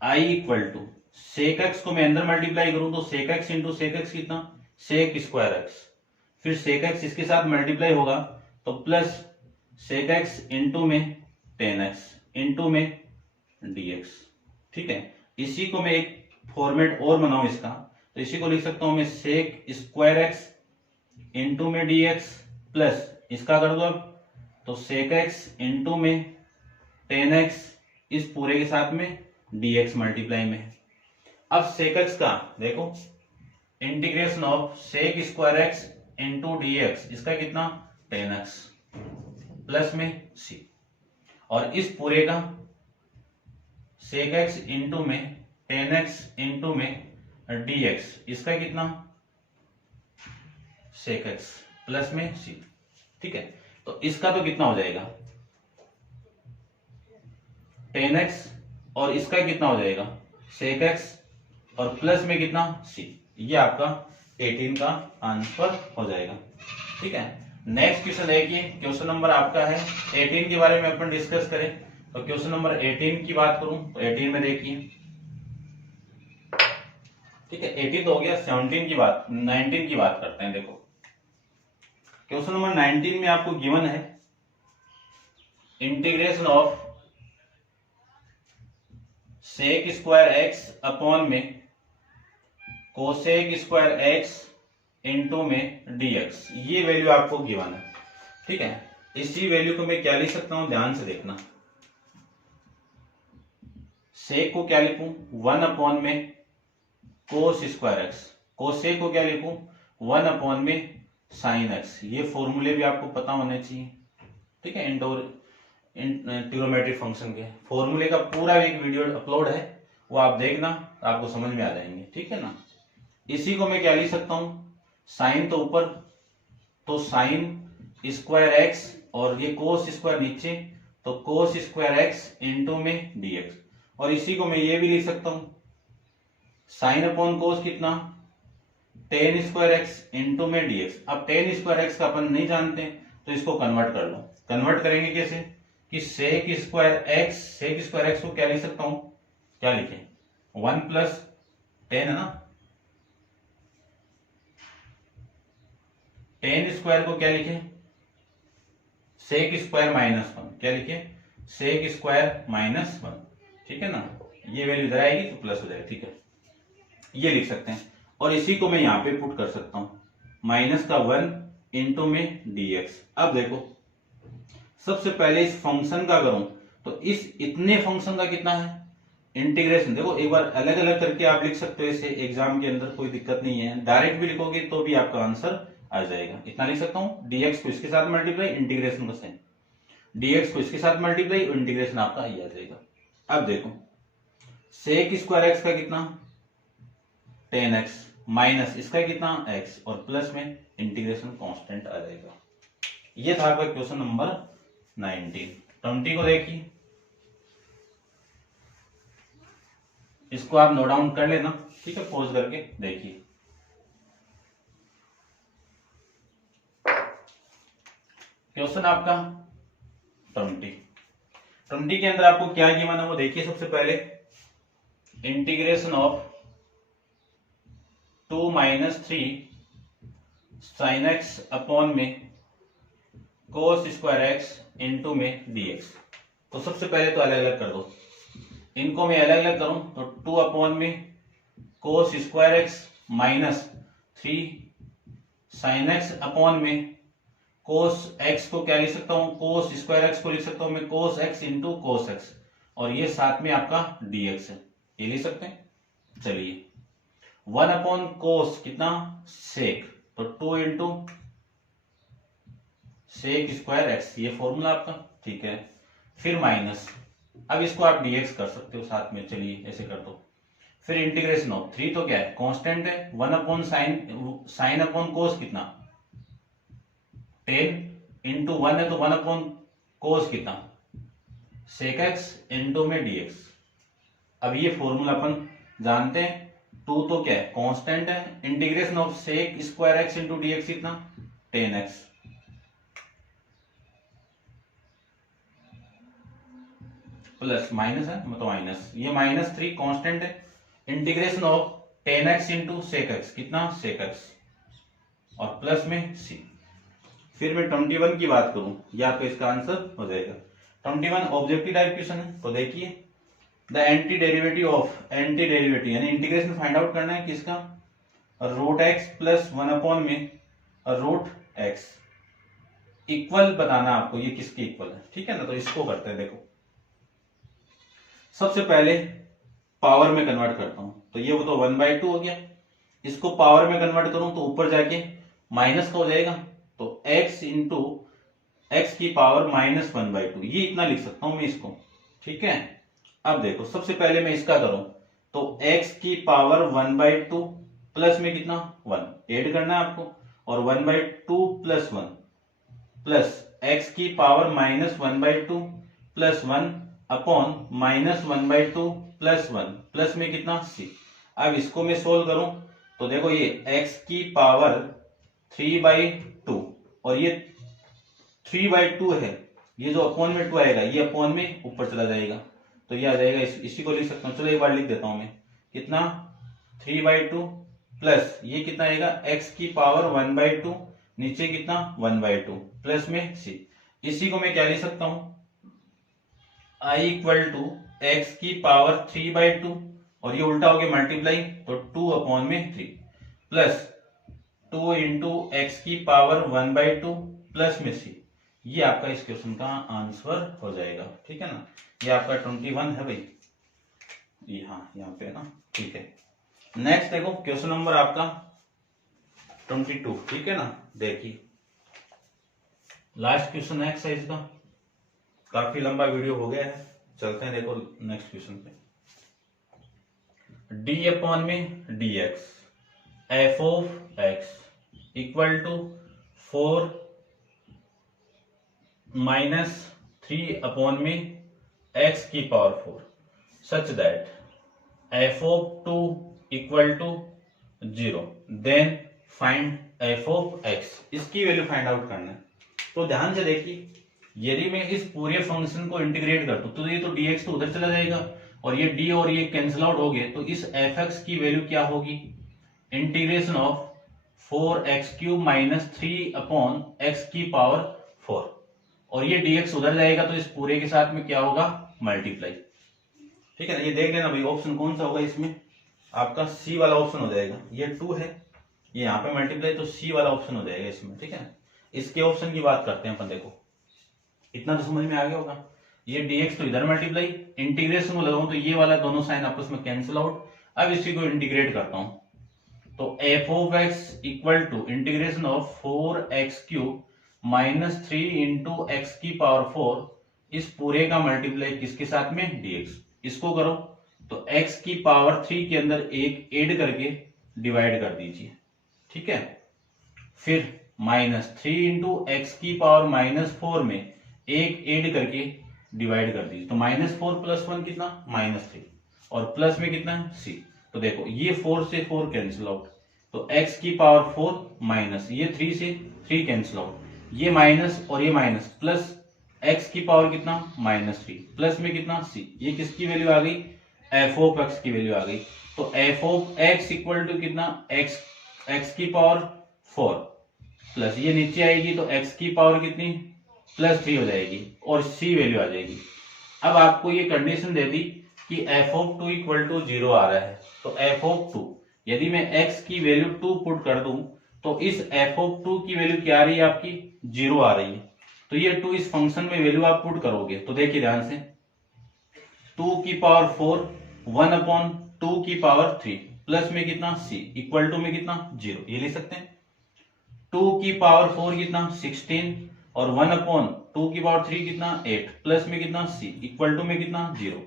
i equal to sec x को मैं अंदर मल्टीप्लाई करूं तो sec x into sec x कितना सेक स्क्वायर एक्स, फिर सेक एक्स इसके साथ मल्टीप्लाई होगा तो प्लस सेक एक्स इंटू में 10x इंटू में dx। ठीक है, इसी को मैं एक फॉर्मेट और बनाऊं इसका, तो इसी को लिख सकता हूं मैं सेक स्क्वायर एक्स इंटू में dx प्लस इसका कर दो अब तो सेक एक्स इंटू में 10x इस पूरे के साथ में dx मल्टीप्लाई में। अब सेक एक्स का देखो, integration of sec square x into dx, इसका कितना 10x प्लस में c और इस पूरे का सेक एक्स इंटू में 10x इंटू में dx, इसका कितना सेक एक्स प्लस में c। ठीक है, तो इसका तो कितना हो जाएगा 10x और इसका कितना हो जाएगा सेक एक्स और प्लस में कितना c, ये आपका 18 का आंसर हो जाएगा। ठीक है, नेक्स्ट क्वेश्चन देखिए, क्वेश्चन नंबर आपका है 18 के बारे में अपन डिस्कस करें, तो क्वेश्चन नंबर 18 की बात करूं तो 18 में देखिए, ठीक है 18 तो हो गया, 17 की बात 19 की बात करते हैं। देखो क्वेश्चन नंबर 19 में आपको गिवन है integration of sec square x upon में कोसेक स्क्वायर एक्स इंटू में dx, ये वैल्यू आपको गिवन है। ठीक है, इसी वैल्यू को मैं क्या लिख सकता हूं, ध्यान से देखना, सेक को क्या लिखूं 1 अपॉन में कोस स्क्वायर एक्स, कोसेक को क्या लिखूं 1 अपॉन में साइन एक्स, ये फॉर्मूले भी आपको पता होने चाहिए। ठीक है, ट्रिग्नोमेट्रिक फंक्शन के फॉर्मूले का पूरा एक वीडियो अपलोड है, वो आप देखना, आपको समझ में आ जाएंगे। ठीक है ना, इसी को मैं क्या लिख सकता हूं, साइन तो ऊपर, तो साइन स्क्वायर एक्स और ये कोस स्क्वायर नीचे, तो कोस स्क्वायर एक्स इंटू में dx, और इसी को मैं ये भी लिख सकता हूं साइन अपॉन कोस कितना 10 स्क्वायर एक्स इंटू में dx। अब 10 स्क्वायर एक्स का अपन नहीं जानते तो इसको कन्वर्ट कर लो, कन्वर्ट करेंगे कैसे, कि सेक स्क्वायर एक्स को क्या लिख सकता हूं, क्या लिखे 1 प्लस 10 है ना, 10 स्क्वायर को क्या लिखे सेक स्क्वायर माइनस 1, क्या लिखे सेक स्क्वायर माइनस 1, ठीक है ना, ये वैल्यू इधर आएगी तो प्लस हो जाएगा, ठीक है, ये लिख सकते हैं। और इसी को मैं यहां पे पुट कर सकता हूं माइनस का 1 इंटू में dx। अब देखो सबसे पहले इस फंक्शन का करूं तो इस इतने फंक्शन का कितना है इंटीग्रेशन, देखो एक बार अलग अलग करके आप लिख सकते हो इसे एग्जाम के अंदर, कोई दिक्कत नहीं है, डायरेक्ट भी लिखोगे तो भी आपका आंसर आ जाएगा। इतना लिख सकता हूं dx को इसके साथ मल्टीप्लाई, इंटीग्रेशन का साइन, dx को इसके साथ मल्टीप्लाई, इंटीग्रेशन आपका ये आ जाएगा। अब देखो सेक स्क्वायर एक्स का कितना 10x माइनस इसका कितना x और प्लस में इंटीग्रेशन कांस्टेंट आ जाएगा। ये था आपका क्वेश्चन नंबर 19। 20 को देखिए, इसको आप नोट डाउन कर लेना, ठीक है, पॉज करके देखिए। क्वेश्चन आपका 20 के अंदर आपको क्या गिवन है वो देखिए। सबसे पहले integration of 2 minus 3 sine x upon में कोस स्क्वायर एक्स इंटू में dx। तो सबसे पहले तो अलग अलग कर दो, इनको मैं अलग अलग करूं तो 2 अपॉन में cos square x minus 3 sine x upon में कोस एक्स को क्या लिख सकता हूं, कोस स्क्वायर एक्स को लिख सकता हूं मैं cos x into cos x, और ये साथ में आपका dx है, ये लिख सकते हैं। चलिए 1 अपॉन कोस कितना सेक, तो 2 इंटू सेक स्क्वायर एक्स, ये फॉर्मूला आपका, ठीक है। फिर माइनस, अब इसको आप dx कर सकते हो साथ में, चलिए ऐसे कर दो। फिर इंटीग्रेशन ऑफ 3 तो क्या है कांस्टेंट है, 1 अपॉन साइन अपॉन कोस कितना 10 इंटू 1 है तो 1 अपॉन कोस कितना सेक एक्स इंटू में dx। अब ये फॉर्मूला अपन जानते हैं, 2 तो क्या है कांस्टेंट है, integration of sec square x into dx कितना 10x प्लस माइनस है मतलब माइनस, ये माइनस 3 कांस्टेंट है, integration of 10x into sec x कितना सेक एक्स और प्लस में c। फिर मैं 21 की बात करूं या तो इसका आंसर हो जाएगा। 21 ऑब्जेक्टिव टाइप क्वेश्चन है, तो देखिए द एंटी डेरिवेटिव यानी इंटीग्रेशन फाइंड आउट करना है किसका रूट एक्स प्लस 1 अपॉन में रूट एक्स, इक्वल बताना आपको ये किसके इक्वल है, ठीक है ना। तो इसको करते हैं, देखो सबसे पहले पावर में कन्वर्ट करता हूं, तो ये वो तो 1/2 हो गया, इसको पावर में कन्वर्ट करूं तो ऊपर जाके माइनस का हो जाएगा, तो x इंटू एक्स की पावर माइनस 1/2, ये इतना लिख सकता हूं मैं इसको, ठीक है। अब देखो सबसे पहले मैं इसका करूं तो x की पावर 1/2 प्लस में कितना 1 ऐड करना है आपको, और 1/2 प्लस 1 प्लस x की power minus 1/2 plus 1 upon minus 1/2 plus 1 plus में कितना c। अब इसको मैं सोल्व करूं तो देखो ये x की पावर 3/2 और ये 3/2 है, ये जो अपॉन में 2 आएगा ये अपॉन में ऊपर चला जाएगा, तो ये आ जाएगा, इसी को लिख सकता हूं। चलो एक बार लिख देता हूं मैं, कितना 3/2 प्लस ये कितना आएगा x की पावर 1/2 नीचे कितना 1/2 प्लस में c। इसी को मैं क्या लिख सकता हूं i इक्वल टू एक्स की पावर 3/2 और ये उल्टा हो गया मल्टीप्लाई, तो 2 अपॉन में 3 प्लस 2 इंटू एक्स की पावर 1/2 प्लस में c। ये आपका इस क्वेश्चन का आंसर हो जाएगा, ठीक है ना। ये आपका 21 है भाई, ये हाँ यहाँ पे ना, ठीक है। नेक्स्ट देखो क्वेश्चन नंबर आपका 22, ठीक है ना। देखिए लास्ट क्वेश्चन है एक्सरसाइज का, काफी लंबा वीडियो हो गया है, चलते हैं देखो नेक्स्ट क्वेश्चन पे। d अपॉन में dx f of x equal to 4 minus 3 upon में x की power 4 such that f of 2 equal to 0, then find f of x। इसकी वैल्यू फाइंड आउट करना है, तो ध्यान से देखिए यदि मैं इस पूरे फंक्शन को इंटीग्रेट कर दूं तो ये तो dx तो उधर चला जाएगा और ये d और ये कैंसिल आउट हो गए, तो इस fx की वैल्यू क्या होगी, integration of 4x³ minus 3 upon x की पावर 4, और ये dx उधर जाएगा तो इस पूरे के साथ में क्या होगा, मल्टीप्लाई। ठीक है ना, ये देख लेना भाई ऑप्शन कौन सा होगा, इसमें आपका सी वाला ऑप्शन हो जाएगा। ये 2 है, ये यहाँ पे मल्टीप्लाई, तो सी वाला ऑप्शन हो जाएगा इसमें। ठीक है ना, इसके ऑप्शन की बात करते हैं अपन। देखो इतना तो समझ में आ गया होगा, ये dx तो इधर मल्टीप्लाई, इंटीग्रेशन को लगाऊं तो ये वाला दोनों साइन आपस में कैंसिल आउट। अब इसी को इंटीग्रेट करता हूं तो f of x equal to integration of 4x³ minus 3 into x की पावर 4, इस पूरे का मल्टीप्लाई किसके साथ में, dx। इसको करो तो x की पावर 3 के अंदर एक ऐड करके डिवाइड कर दीजिए। ठीक है, फिर माइनस 3 इंटू एक्स की पावर माइनस 4 में एक ऐड करके डिवाइड कर दीजिए, तो माइनस 4 प्लस 1 कितना, -3, और प्लस में कितना है c। तो देखो ये 4 से 4 कैंसिल आउट, तो x की पावर 4 माइनस ये 3 से 3 कैंसिल आउट, ये माइनस और ये माइनस, प्लस x की पावर कितना, -3, प्लस में कितना c। ये किसकी वैल्यू आ गई, f ऑफ x की वैल्यू आ गई। तो f of x equal to कितना, x की पावर 4 प्लस ये नीचे आएगी तो x की पावर कितनी, +3 हो जाएगी और c वैल्यू आ जाएगी। अब आपको ये कंडीशन दे दी कि f ऑफ 2 इक्वल टू 0 आ रहा है, तो f ऑफ 2 यदि मैं x की वैल्यू 2 पुट कर दूं तो इस f ऑफ 2 की वैल्यू क्या आ रही है आपकी, 0 आ रही है। तो ये 2 इस फंक्शन में वैल्यू आप पुट करोगे तो देखिए ध्यान से, 2 की पावर 4 1 अपॉन 2 की पावर 3 प्लस में कितना c इक्वल टू में कितना 0, ये लिख सकते हैं। 2 की पावर 4 कितना 16 और 1 अपॉन 2 की पावर 3 कितना 8 प्लस में कितना c इक्वल टू में कितना 0।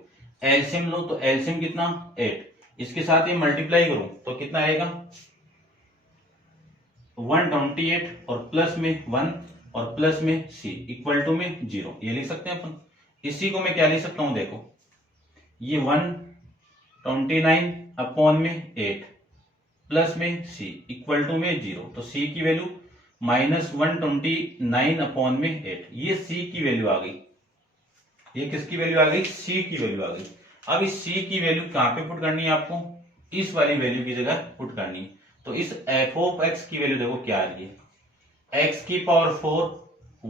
एलसीएम लो तो एलसीएम कितना 8, इसके साथ ये मल्टीप्लाई करूं तो कितना आएगा 128 और प्लस में 1 और प्लस में c इक्वल टू में 0, ये लिख सकते हैं अपन। इसी को मैं क्या लिख सकता हूं, देखो ये 129 अपॉन में 8 प्लस में c इक्वल टू में 0, तो c की वैल्यू -129 अपॉन में 8, ये c की वैल्यू आ गई। ये किसकी वैल्यू आ गई, c की वैल्यू आ गई। अब इस c की वैल्यू कहां पे पुट करनी है आपको, इस वाली वैल्यू की जगह पुट करनी है। तो इस f ऑफ x की वैल्यू देखो क्या आ रही है, x की पावर 4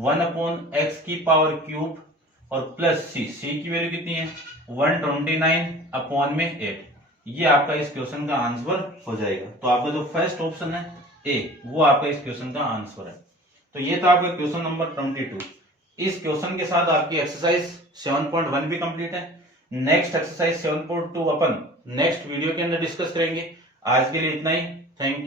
1 अपॉन x की पावर क्यूब और प्लस c, c की वैल्यू कितनी है 129 अपॉन में 8। ये आपका इस क्वेश्चन का आंसर हो जाएगा। तो आपका जो फर्स्ट ऑप्शन है ए, वो आपका इस क्वेश्चन का आंसर है। तो ये था आपका क्वेश्चन नंबर 22। इस क्वेश्चन के साथ आपकी एक्सरसाइज 7.1 भी कंप्लीट है। नेक्स्ट एक्सरसाइज 7.2 अपन नेक्स्ट वीडियो के अंदर डिस्कस करेंगे। आज के लिए इतना ही, थैंक यू।